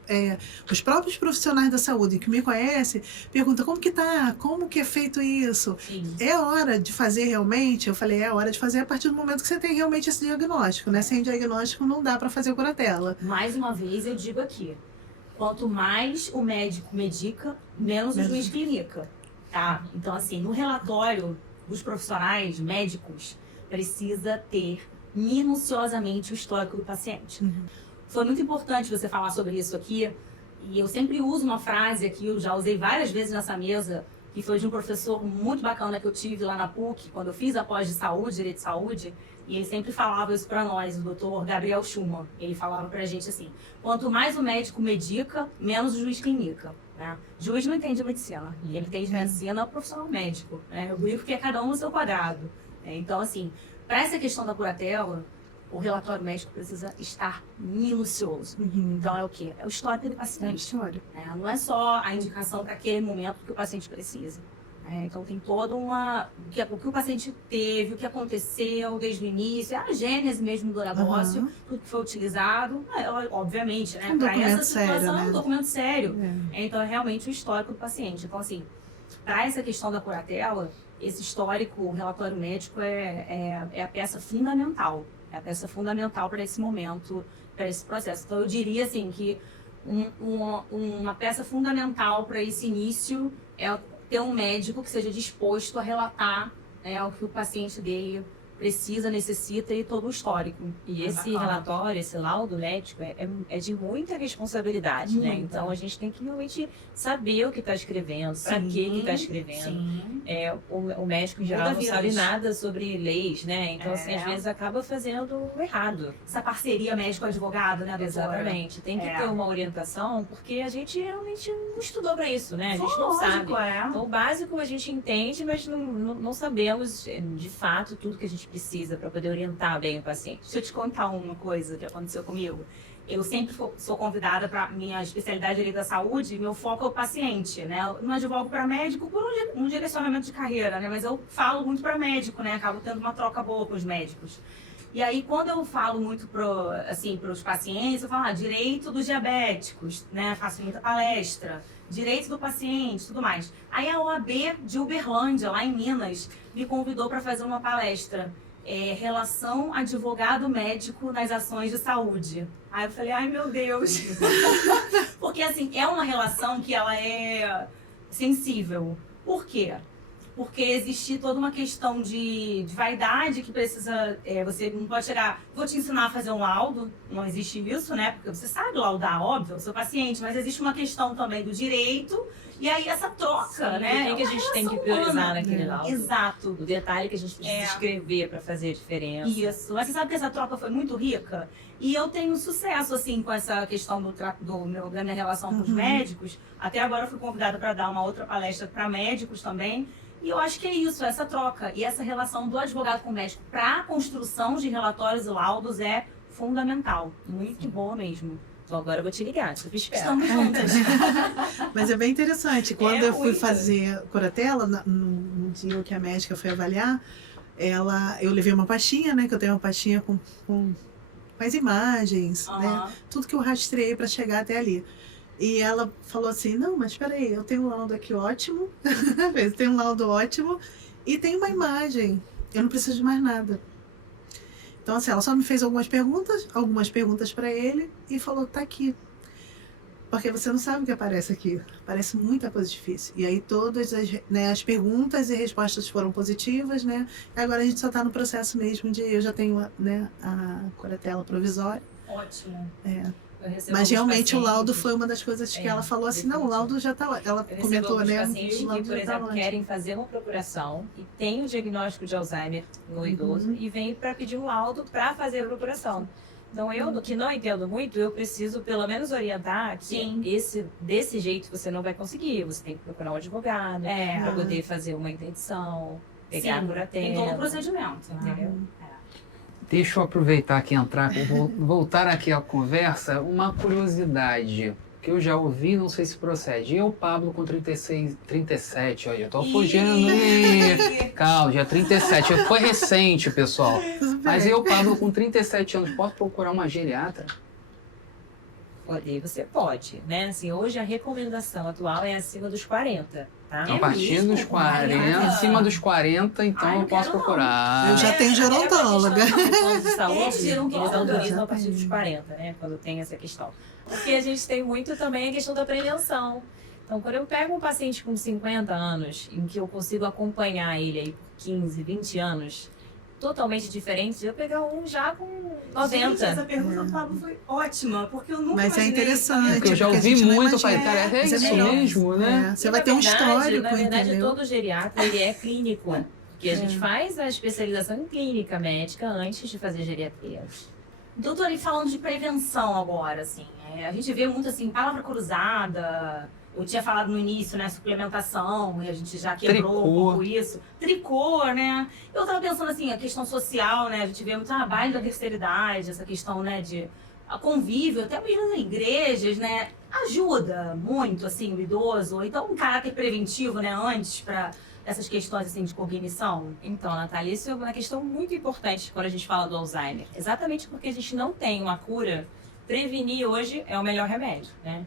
os próprios profissionais da saúde que me conhecem perguntam como que tá, como que é feito isso. Sim. É hora de fazer realmente? Eu falei, é hora de fazer a partir do momento que você tem realmente esse diagnóstico, né? Sem diagnóstico não dá para fazer a curatela. Mais uma vez eu digo aqui, quanto mais o médico medica, menos o juiz clinica, tá? Então, assim, no relatório dos profissionais médicos, precisa ter minuciosamente o histórico do paciente. Foi muito importante você falar sobre isso aqui, e eu sempre uso uma frase aqui, eu já usei várias vezes nessa mesa, que foi de um professor muito bacana que eu tive lá na PUC, quando eu fiz a pós de saúde, direito de saúde, e ele sempre falava isso para nós, o doutor Gabriel Schumann. Ele falava pra gente assim, quanto mais o médico medica, menos o juiz clinica. Né? O juiz não entende medicina, ele entende medicina é o profissional médico. Né? Eu digo que é cada um no seu quadrado. Então, assim, para essa questão da curatela, o relatório médico precisa estar minucioso. Então, é o quê? É o histórico do paciente. Né? Não é só a indicação para aquele momento que o paciente precisa. Então, tem toda uma... O que o paciente teve, o que aconteceu desde o início, a gênese mesmo do negócio, tudo que foi utilizado, obviamente, né? Para essa situação, sério, né? É um documento sério. Então, é realmente o histórico do paciente. Então, assim, para essa questão da curatela, esse histórico, o relatório médico é a peça fundamental. É a peça fundamental para esse momento, para esse processo. Então, eu diria assim que uma peça fundamental para esse início é ter um médico que seja disposto a relatar o que o paciente dele precisa, necessita e todo o histórico. E esse relatório, esse laudo médico é de muita responsabilidade, né? Então a gente tem que realmente saber o que está escrevendo, para que está escrevendo. O médico em geral não sabe nada sobre leis, né? Então assim, às vezes acaba fazendo errado. Essa parceria médico-advogado, né, doutora? Exatamente. Tem que ter uma orientação, porque a gente realmente não estudou para isso, né? A gente não sabe. Então o básico a gente entende, mas não sabemos de fato tudo que a gente precisa para poder orientar bem o paciente. Deixa eu te contar uma coisa que aconteceu comigo. Eu sempre sou convidada para minha especialidade ali da saúde, meu foco é o paciente, né? Eu não advogo para médico por um direcionamento de carreira, né? Mas eu falo muito para médico, né? Acabo tendo uma troca boa com os médicos. E aí, quando eu falo muito para os pacientes, eu falo, direito dos diabéticos, né? Faço muita palestra, direito do paciente, tudo mais. Aí a OAB de Uberlândia, lá em Minas, me convidou para fazer uma palestra. Relação advogado-médico nas ações de saúde. Aí eu falei, ai meu Deus. Porque assim, é uma relação que ela é sensível. Por quê? Porque existe toda uma questão de vaidade que precisa... você não pode chegar... Vou te ensinar a fazer um laudo. Não existe isso, né? Porque você sabe laudar, óbvio, o seu paciente. Mas existe uma questão também do direito. E aí essa troca, né? O que a gente tem que priorizar naquele laudo? Exato. O detalhe que a gente precisa escrever para fazer a diferença. Isso. Mas você sabe que essa troca foi muito rica? E eu tenho sucesso, assim, com essa questão da minha relação com os médicos. Até agora eu fui convidada para dar uma outra palestra para médicos também. E eu acho que é isso, essa troca. E essa relação do advogado com o médico para a construção de relatórios e laudos é fundamental. Muito boa mesmo. Então agora eu vou te ligar, você espera. Estamos juntas. Mas é bem interessante. Quando eu fui muito. fazer curatela, no dia que a médica foi avaliar, eu levei uma pastinha, né? Que eu tenho uma pastinha com as imagens, né? Tudo que eu rastreei para chegar até ali. E ela falou assim, não, mas peraí, eu tenho um laudo aqui ótimo, eu tenho um laudo ótimo e tem uma imagem, eu não preciso de mais nada. Então, assim, ela só me fez algumas perguntas para ele e falou, tá aqui. Porque você não sabe o que aparece aqui. Aparece muita coisa difícil. E aí todas as perguntas e respostas foram positivas, né? E agora a gente só está no processo mesmo de... Eu já tenho, né, a curatela provisória. Ótimo. Mas realmente o laudo foi uma das coisas que ela falou assim, não, o laudo já está lá. Ela comentou, né? Pacientes que, por exemplo, querem fazer uma procuração e tem o diagnóstico de Alzheimer no idoso e vem para pedir um laudo para fazer a procuração. Então, eu, que não entendo muito, eu preciso pelo menos orientar que desse jeito você não vai conseguir. Você tem que procurar um advogado para poder fazer uma interdição, pegar a curatela. Tem todo o procedimento, né? Entendeu? Deixa eu aproveitar aqui, voltar aqui à conversa, uma curiosidade que eu já ouvi, não sei se procede. Eu, Pablo, com 37, olha, eu tô fugindo. Calma, já 37, foi recente, pessoal. Mas eu, Pablo, com 37 anos, posso procurar uma geriatra? Você pode, né? Assim, hoje a recomendação atual é acima dos 40, tá? A partir dos 40, acima dos 40, então eu posso procurar. Eu já tenho gerontóloga. De saúde, eles gerontóloga. autorizam a partir dos 40, né? Quando tem essa questão. Porque a gente tem muito também a questão da prevenção. Então, quando eu pego um paciente com 50 anos, em que eu consigo acompanhar ele aí por 15, 20 anos, totalmente diferente, eu pegar um já com 90. Gente, essa pergunta do Pablo foi ótima, porque eu nunca Mas é imaginei interessante. Porque eu já porque a ouvi gente não muito, eu falei, imagina. cara, é Mas isso melhor. mesmo, né? Você vai ter um histórico, na verdade, entendeu? todo geriatra, ele é clínico. Porque a gente faz a especialização em clínica médica antes de fazer geriatria. Doutora, e falando de prevenção agora, assim, a gente vê muito, assim, palavra cruzada, eu tinha falado no início, né, suplementação, e a gente já quebrou um pouco isso. Tricô, né? Eu tava pensando, assim, a questão social, né, a gente vê muito trabalho da terceira idade, essa questão, né, de convívio, até mesmo nas igrejas, né, ajuda muito, assim, o idoso, ou então um caráter preventivo, né, antes para essas questões assim de cognição? Então, Natália, isso é uma questão muito importante quando a gente fala do Alzheimer. Exatamente porque a gente não tem uma cura, prevenir hoje é o melhor remédio, né?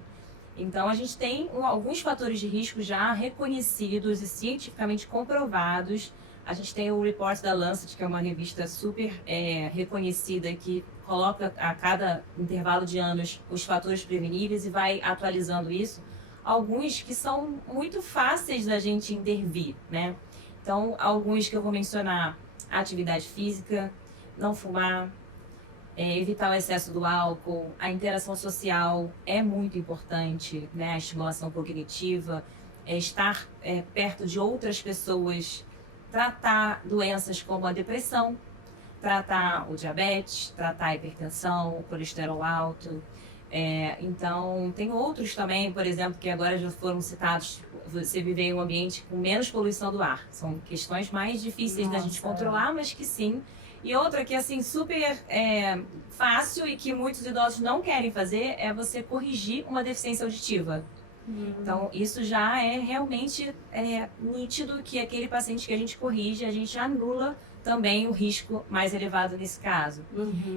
Então, a gente tem alguns fatores de risco já reconhecidos e cientificamente comprovados. A gente tem o report da Lancet, que é uma revista super reconhecida, que coloca a cada intervalo de anos os fatores preveníveis e vai atualizando isso. Alguns que são muito fáceis da gente intervir, né? Então, alguns que eu vou mencionar: atividade física, não fumar, evitar o excesso do álcool, a interação social é muito importante, né? A estimulação cognitiva, estar perto de outras pessoas, tratar doenças como a depressão, tratar o diabetes, tratar a hipertensão, o colesterol alto. Então, tem outros também, por exemplo, que agora já foram citados, você viver em um ambiente com menos poluição do ar. São questões mais difíceis da gente controlar, mas que sim. E outra que é assim, super fácil e que muitos idosos não querem fazer é você corrigir uma deficiência auditiva. Então, isso já é realmente nítido que aquele paciente que a gente corrige, a gente anula também o risco mais elevado nesse caso.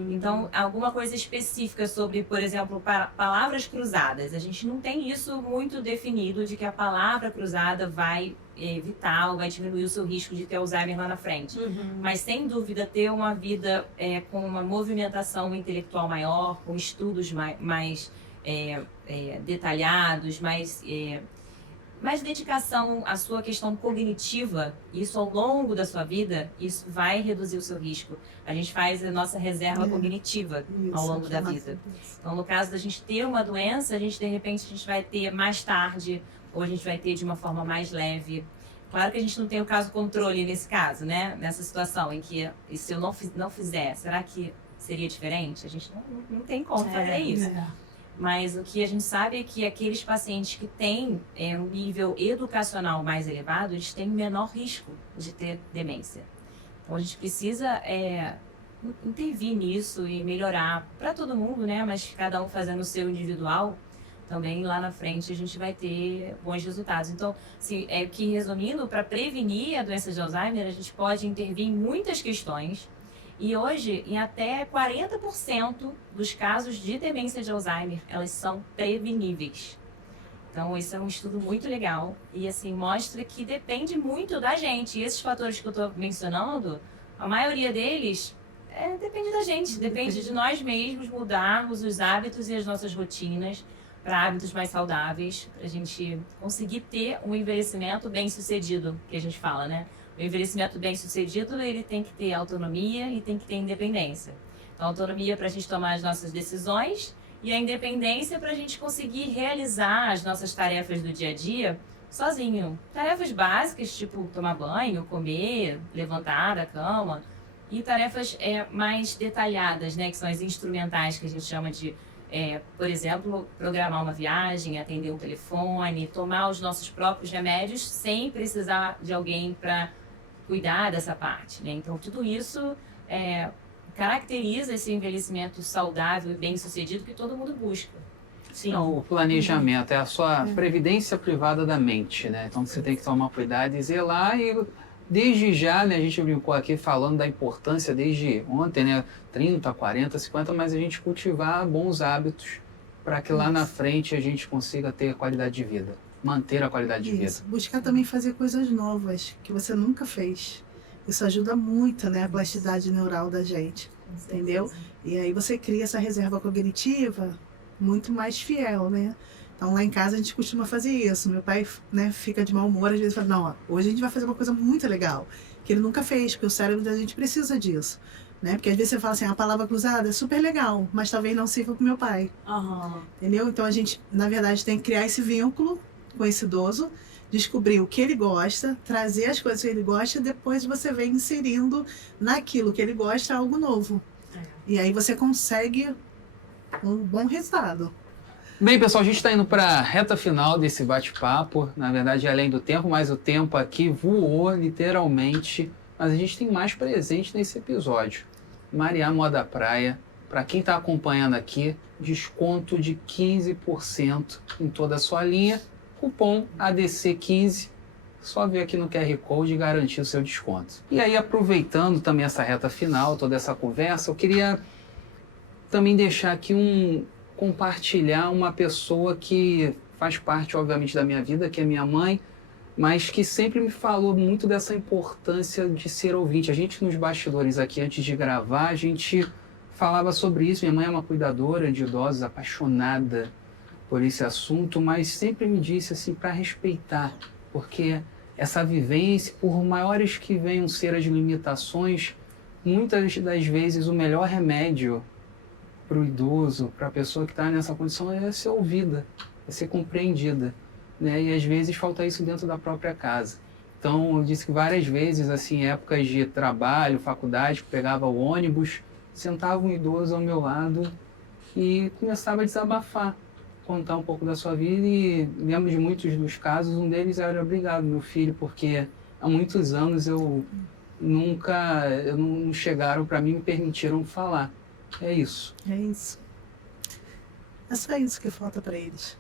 Então, alguma coisa específica sobre, por exemplo, palavras cruzadas. A gente não tem isso muito definido de que a palavra cruzada vai evitar ou vai diminuir o seu risco de ter Alzheimer lá na frente. Mas, sem dúvida, ter uma vida com uma movimentação intelectual maior, com estudos mais detalhados, mais dedicação à sua questão cognitiva, isso ao longo da sua vida, isso vai reduzir o seu risco. A gente faz a nossa reserva cognitiva ao longo da vida. Então, no caso da gente ter uma doença, de repente, a gente vai ter mais tarde, ou a gente vai ter de uma forma mais leve. Claro que a gente não tem o caso controle nesse caso, né? Nessa situação em que, se eu não fizer, será que seria diferente? A gente não tem como fazer isso. Mas o que a gente sabe é que aqueles pacientes que têm um nível educacional mais elevado, eles têm menor risco de ter demência. Então, a gente precisa intervir nisso e melhorar para todo mundo, né? Mas cada um fazendo o seu individual, também lá na frente a gente vai ter bons resultados. Então, assim, que resumindo, para prevenir a doença de Alzheimer, a gente pode intervir em muitas questões. E hoje, em até 40% dos casos de demência de Alzheimer, elas são preveníveis. Então, isso é um estudo muito legal e, assim, mostra que depende muito da gente. E esses fatores que eu estou mencionando, a maioria deles Depende da gente, depende de nós mesmos mudarmos os hábitos e as nossas rotinas para hábitos mais saudáveis, para a gente conseguir ter um envelhecimento bem-sucedido, que a gente fala, né? O envelhecimento bem-sucedido, ele tem que ter autonomia e tem que ter independência. Então, autonomia para a gente tomar as nossas decisões e a independência para a gente conseguir realizar as nossas tarefas do dia a dia sozinho. Tarefas básicas, tipo tomar banho, comer, levantar da cama, e tarefas mais detalhadas, né, que são as instrumentais, que a gente chama de, por exemplo, programar uma viagem, atender um telefone, tomar os nossos próprios remédios sem precisar de alguém para cuidar dessa parte, né? Então, tudo isso caracteriza esse envelhecimento saudável e bem-sucedido que todo mundo busca. Sim. Então, o planejamento é a sua previdência privada da mente, né? Então você tem que tomar cuidado e zelar, e desde já, né, a gente brincou aqui falando da importância desde ontem, né, 30, 40, 50, mas a gente cultivar bons hábitos para que lá na frente a gente consiga ter qualidade de vida, manter a qualidade de vida. Isso. Buscar também fazer coisas novas que você nunca fez. Isso ajuda muito, né, a plasticidade neural da gente, entendeu? E aí você cria essa reserva cognitiva muito mais fiel, né? Então lá em casa a gente costuma fazer isso. Meu pai, né, fica de mau humor, às vezes fala, não, ó, hoje a gente vai fazer uma coisa muito legal, que ele nunca fez, porque o cérebro da gente precisa disso, né? Porque às vezes você fala assim, a palavra cruzada é super legal, mas talvez não sirva pro meu pai, entendeu? Então a gente, na verdade, tem que criar esse vínculo com esse idoso, descobrir o que ele gosta, trazer as coisas que ele gosta, e depois você vem inserindo naquilo que ele gosta algo novo. E aí você consegue um bom resultado. Bem, pessoal, a gente está indo para a reta final desse bate-papo. Na verdade, além do tempo, mas o tempo aqui voou literalmente. Mas a gente tem mais presente nesse episódio. Mariá Moda Praia. Para quem está acompanhando aqui, desconto de 15% em toda a sua linha. Cupom ADC15. Só ver aqui no QR Code e garantir o seu desconto. E aí, aproveitando também essa reta final, toda essa conversa, eu queria também deixar aqui compartilhar uma pessoa que faz parte, obviamente, da minha vida, que é minha mãe, mas que sempre me falou muito dessa importância de ser ouvinte. A gente, nos bastidores aqui, antes de gravar, a gente falava sobre isso. Minha mãe é uma cuidadora de idosos, apaixonada por esse assunto, mas sempre me disse assim, para respeitar, porque essa vivência, por maiores que venham ser as limitações, muitas das vezes o melhor remédio para o idoso, para a pessoa que está nessa condição, é ser ouvida, é ser compreendida, né? E às vezes falta isso dentro da própria casa. Então, eu disse que várias vezes, assim, épocas de trabalho, faculdade, pegava o ônibus, sentava um idoso ao meu lado e começava a desabafar, contar um pouco da sua vida, e lembro de muitos dos casos. Um deles era: obrigado, meu filho, porque há muitos anos não chegaram para mim e me permitiram falar. É isso. É isso. É só isso que falta para eles.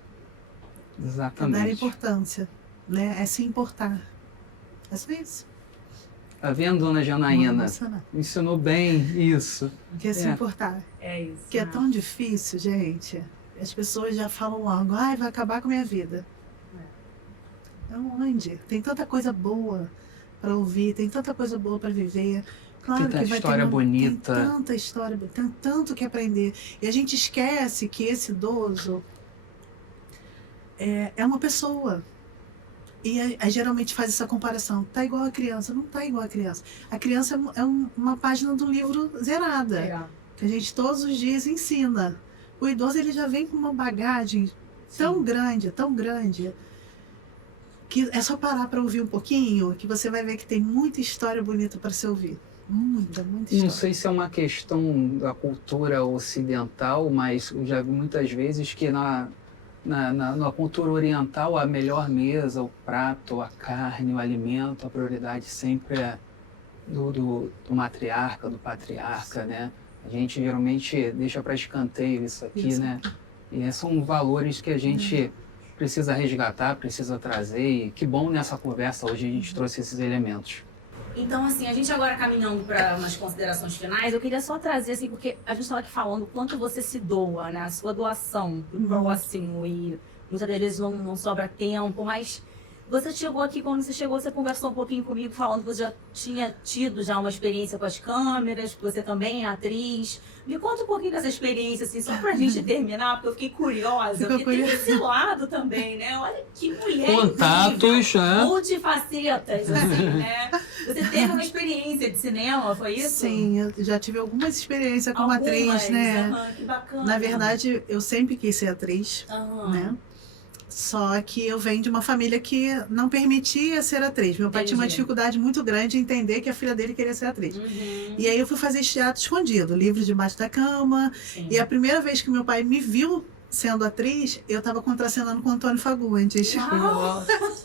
Exatamente. É dar importância, né? É se importar. É só isso. Tá vendo, dona Janaína? Me ensinou bem isso. Que é se importar. É isso. Que é tão difícil, gente. As pessoas já falam logo, ai, vai acabar com a minha vida. Aonde? Tem tanta coisa boa para ouvir, tem tanta coisa boa para viver. Claro tanta que vai história ter bonita. Tem tanta história, tem tanto que aprender. E a gente esquece que esse idoso é uma pessoa. E aí geralmente faz essa comparação. Tá igual a criança. Não tá igual a criança. A criança é uma página do livro zerada. Que a gente todos os dias ensina. O idoso, ele já vem com uma bagagem tão grande, que é só parar para ouvir um pouquinho, que você vai ver que tem muita história bonita para se ouvir. Muita história. Não sei se é uma questão da cultura ocidental, mas eu já vi muitas vezes que na cultura oriental, a melhor mesa, o prato, a carne, o alimento, a prioridade sempre é do matriarca, do patriarca, né? A gente geralmente deixa para escanteio isso aqui, né? E são valores que a gente precisa resgatar, precisa trazer. E que bom nessa conversa hoje a gente trouxe esses elementos. Então, assim, a gente agora caminhando para umas considerações finais, eu queria só trazer, assim, porque a gente estava aqui falando o quanto você se doa, né? A sua doação pro próximo, e muitas vezes não sobra tempo, mas Você chegou aqui, quando você chegou, você conversou um pouquinho comigo, falando que você já tinha tido uma experiência com as câmeras, que você também é atriz. Me conta um pouquinho dessa experiência, assim, só pra gente terminar, porque eu fiquei curiosa. Porque tem esse lado também, né? Olha que mulher Contatos, né? multifacetas, assim, né? Você teve uma experiência de cinema, foi isso? Sim, eu já tive algumas experiências como atriz, né? Aham, que bacana. Na verdade, eu sempre quis ser atriz, né? Só que eu venho de uma família que não permitia ser atriz. Meu pai tinha uma dificuldade muito grande em entender que a filha dele queria ser atriz. E aí eu fui fazer teatro escondido, livro debaixo da cama. Sim. E a primeira vez que meu pai me viu sendo atriz, eu estava contracenando com o Antônio Fagundes.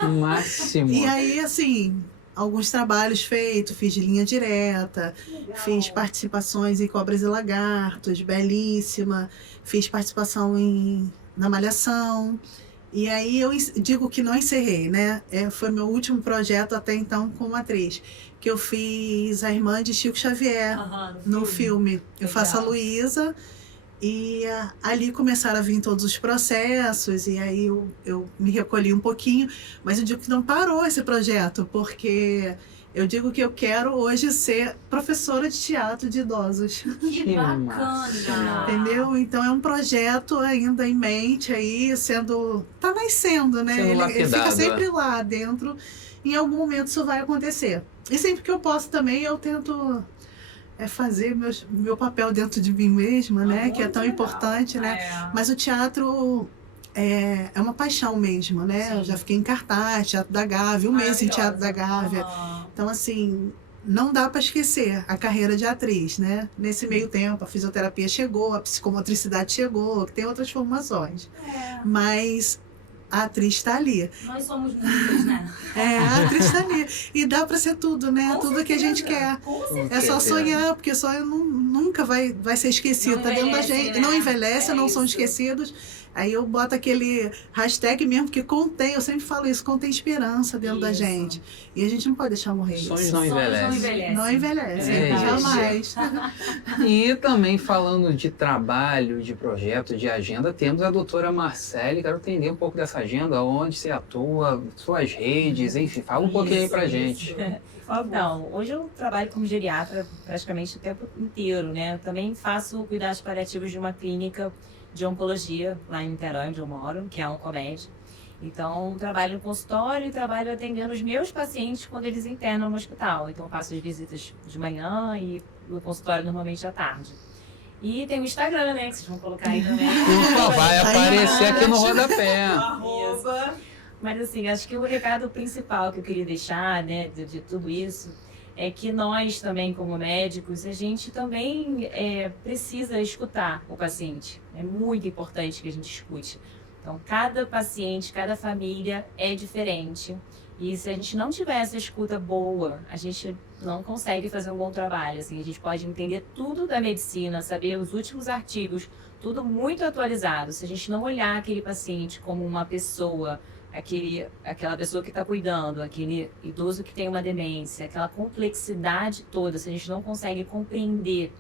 Máximo. E aí, assim, alguns trabalhos feitos, fiz de linha direta, fiz participações em Cobras e Lagartos, belíssima, fiz participação na Malhação. E aí eu digo que não encerrei, né? Foi meu último projeto até então como atriz, que eu fiz a irmã de Chico Xavier no filme. Eu faço a Luísa. E ali começaram a vir todos os processos, e aí eu me recolhi um pouquinho, mas eu digo que não parou esse projeto, porque eu digo que eu quero hoje ser professora de teatro de idosos. Que bacana! Entendeu? Então é um projeto ainda em mente aí, tá nascendo, né? Sendo Ele fica lapidado, sempre lá dentro, em algum momento isso vai acontecer. E sempre que eu posso também, eu tento fazer meu papel dentro de mim mesma, né? Que é tão importante, né? Mas o teatro é uma paixão mesmo, né? Sim. Eu já fiquei em cartaz, Teatro da Gávea, um mês em Teatro da Gávea. Então, assim, não dá para esquecer a carreira de atriz, né? Nesse meio tempo, a fisioterapia chegou, a psicomotricidade chegou, que tem outras formações. Mas a atriz está ali. Nós somos muitas, né? A atriz está ali. E dá para ser tudo, né? Com tudo que a gente quer. Com certeza. É só sonhar, porque sonho nunca vai ser esquecido. Não Tá dentro da envelhece, gente. né? Não envelhece, não são isso. esquecidos. Aí eu boto aquele hashtag mesmo, que contém, eu sempre falo isso, contém esperança dentro da Isso. gente. E a gente não pode deixar morrer Sonhos isso. não Sonhos envelhecem. não envelhecem. Não envelhece, É, jamais. E também falando de trabalho, de projeto, de agenda, temos a doutora Marcele. Quero entender um pouco dessa agenda, onde você atua, suas redes, enfim, fala um pouquinho aí pra gente. Então, hoje eu trabalho como geriatra praticamente o tempo inteiro, né? Eu também faço cuidados paliativos de uma clínica de oncologia lá em Niterói, onde eu moro, que é a Oncomed. Então, trabalho no consultório e trabalho atendendo os meus pacientes quando eles internam no hospital. Então, faço as visitas de manhã e no consultório normalmente à tarde. E tem o Instagram, né, que vocês vão colocar aí também. Vai aparecer aqui no rodapé. Isso. Mas assim, acho que o recado principal que eu queria deixar, né, de tudo isso, é que nós também, como médicos, a gente também precisa escutar o paciente. É muito importante que a gente escute. Então, cada paciente, cada família é diferente. E se a gente não tiver essa escuta boa, a gente não consegue fazer um bom trabalho. Assim, a gente pode entender tudo da medicina, saber os últimos artigos, tudo muito atualizado. Se a gente não olhar aquele paciente como uma pessoa, aquela pessoa que está cuidando, aquele idoso que tem uma demência, aquela complexidade toda, se a gente não consegue compreender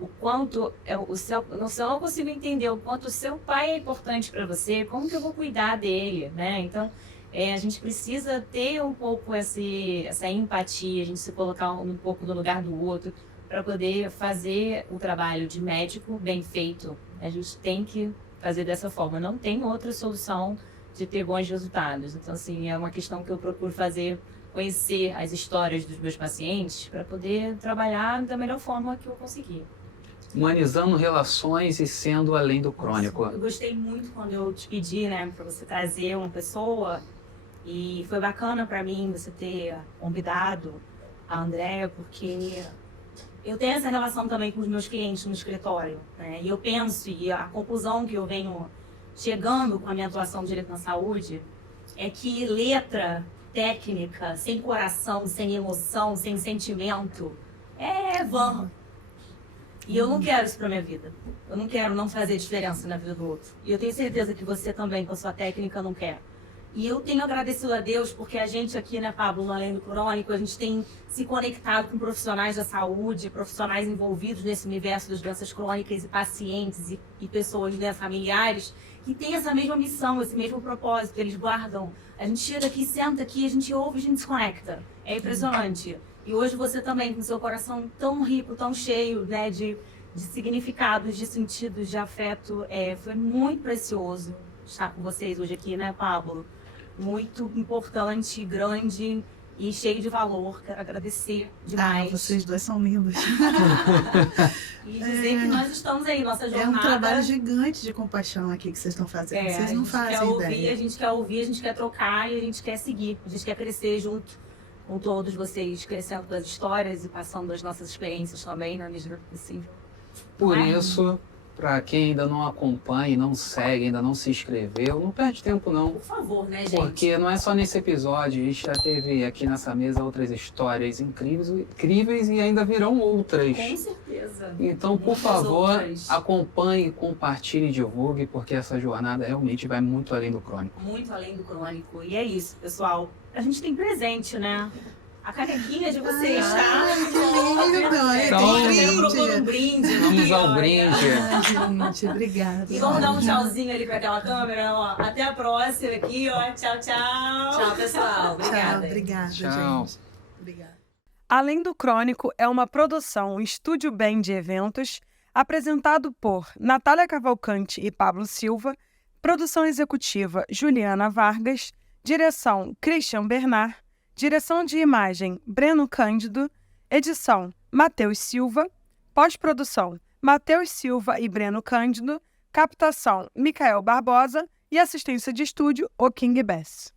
o quanto se eu não consigo entender o quanto o seu pai é importante para você, como que eu vou cuidar dele, né? Então, a gente precisa ter um pouco essa empatia, a gente se colocar um pouco no lugar do outro para poder fazer o trabalho de médico bem feito. A gente tem que fazer dessa forma, não tem outra solução de ter bons resultados. Então, assim, é uma questão que eu procuro fazer, conhecer as histórias dos meus pacientes para poder trabalhar da melhor forma que eu conseguir. Humanizando relações e sendo além do crônico. Eu gostei muito quando eu te pedi, né, para você trazer uma pessoa, e foi bacana para mim você ter convidado a Andréa, porque eu tenho essa relação também com os meus clientes no escritório, né, e eu penso, e a conclusão que eu venho chegando com a minha atuação direto na saúde, é que letra técnica, sem coração, sem emoção, sem sentimento, é vã. E eu não quero isso pra minha vida. Eu não quero não fazer diferença na vida do outro. E eu tenho certeza que você também, com a sua técnica, não quer. E eu tenho agradecido a Deus porque a gente aqui, né, Pablo, no Além do Crônico, a gente tem se conectado com profissionais da saúde, profissionais envolvidos nesse universo das doenças crônicas e pacientes e pessoas, né, familiares, que têm essa mesma missão, esse mesmo propósito, eles guardam. A gente chega aqui, senta aqui, a gente ouve, a gente se conecta. É impressionante. E hoje você também, com seu coração tão rico, tão cheio, né, de significados, de sentidos, de afeto, foi muito precioso estar com vocês hoje aqui, né, Pablo? Muito importante, grande e cheio de valor. Quero agradecer demais. Vocês dois são lindos. E dizer que nós estamos aí, nossa jornada. É um trabalho gigante de compaixão aqui que vocês estão fazendo. Vocês não fazem ideia. A gente quer ouvir, a gente quer trocar e a gente quer seguir. A gente quer crescer junto com todos vocês, crescendo das histórias e passando das nossas experiências também, na medida do possível. Por isso, para quem ainda não acompanha, não segue, ainda não se inscreveu, não perde tempo não. Por favor, né, gente? Porque não é só nesse episódio, a gente já teve aqui nessa mesa outras histórias incríveis e ainda virão outras. Com certeza. Então, por Muitas favor, outras. acompanhe, compartilhe e divulgue, porque essa jornada realmente vai muito além do crônico. Muito além do crônico. E é isso, pessoal. A gente tem presente, né? A canequinha de vocês, tá? Que lindo! Então, Procura um brinde. Vamos ao olha. brinde. Gente, obrigada. E vamos dar um tchauzinho ali pra aquela câmera, ó. Até a próxima aqui, ó. Tchau, tchau. Tchau, pessoal. Obrigada. Tchau, obrigada, Tchau. gente. Obrigada. Além do Crônico é uma produção Estúdio Bem de Eventos, apresentado por Natália Cavalcante e Pablo Silva, produção executiva Juliana Vargas, direção Christian Bernard, direção de imagem Breno Cândido, edição Matheus Silva, pós-produção Matheus Silva e Breno Cândido, captação Micael Barbosa e assistência de estúdio O King Bess.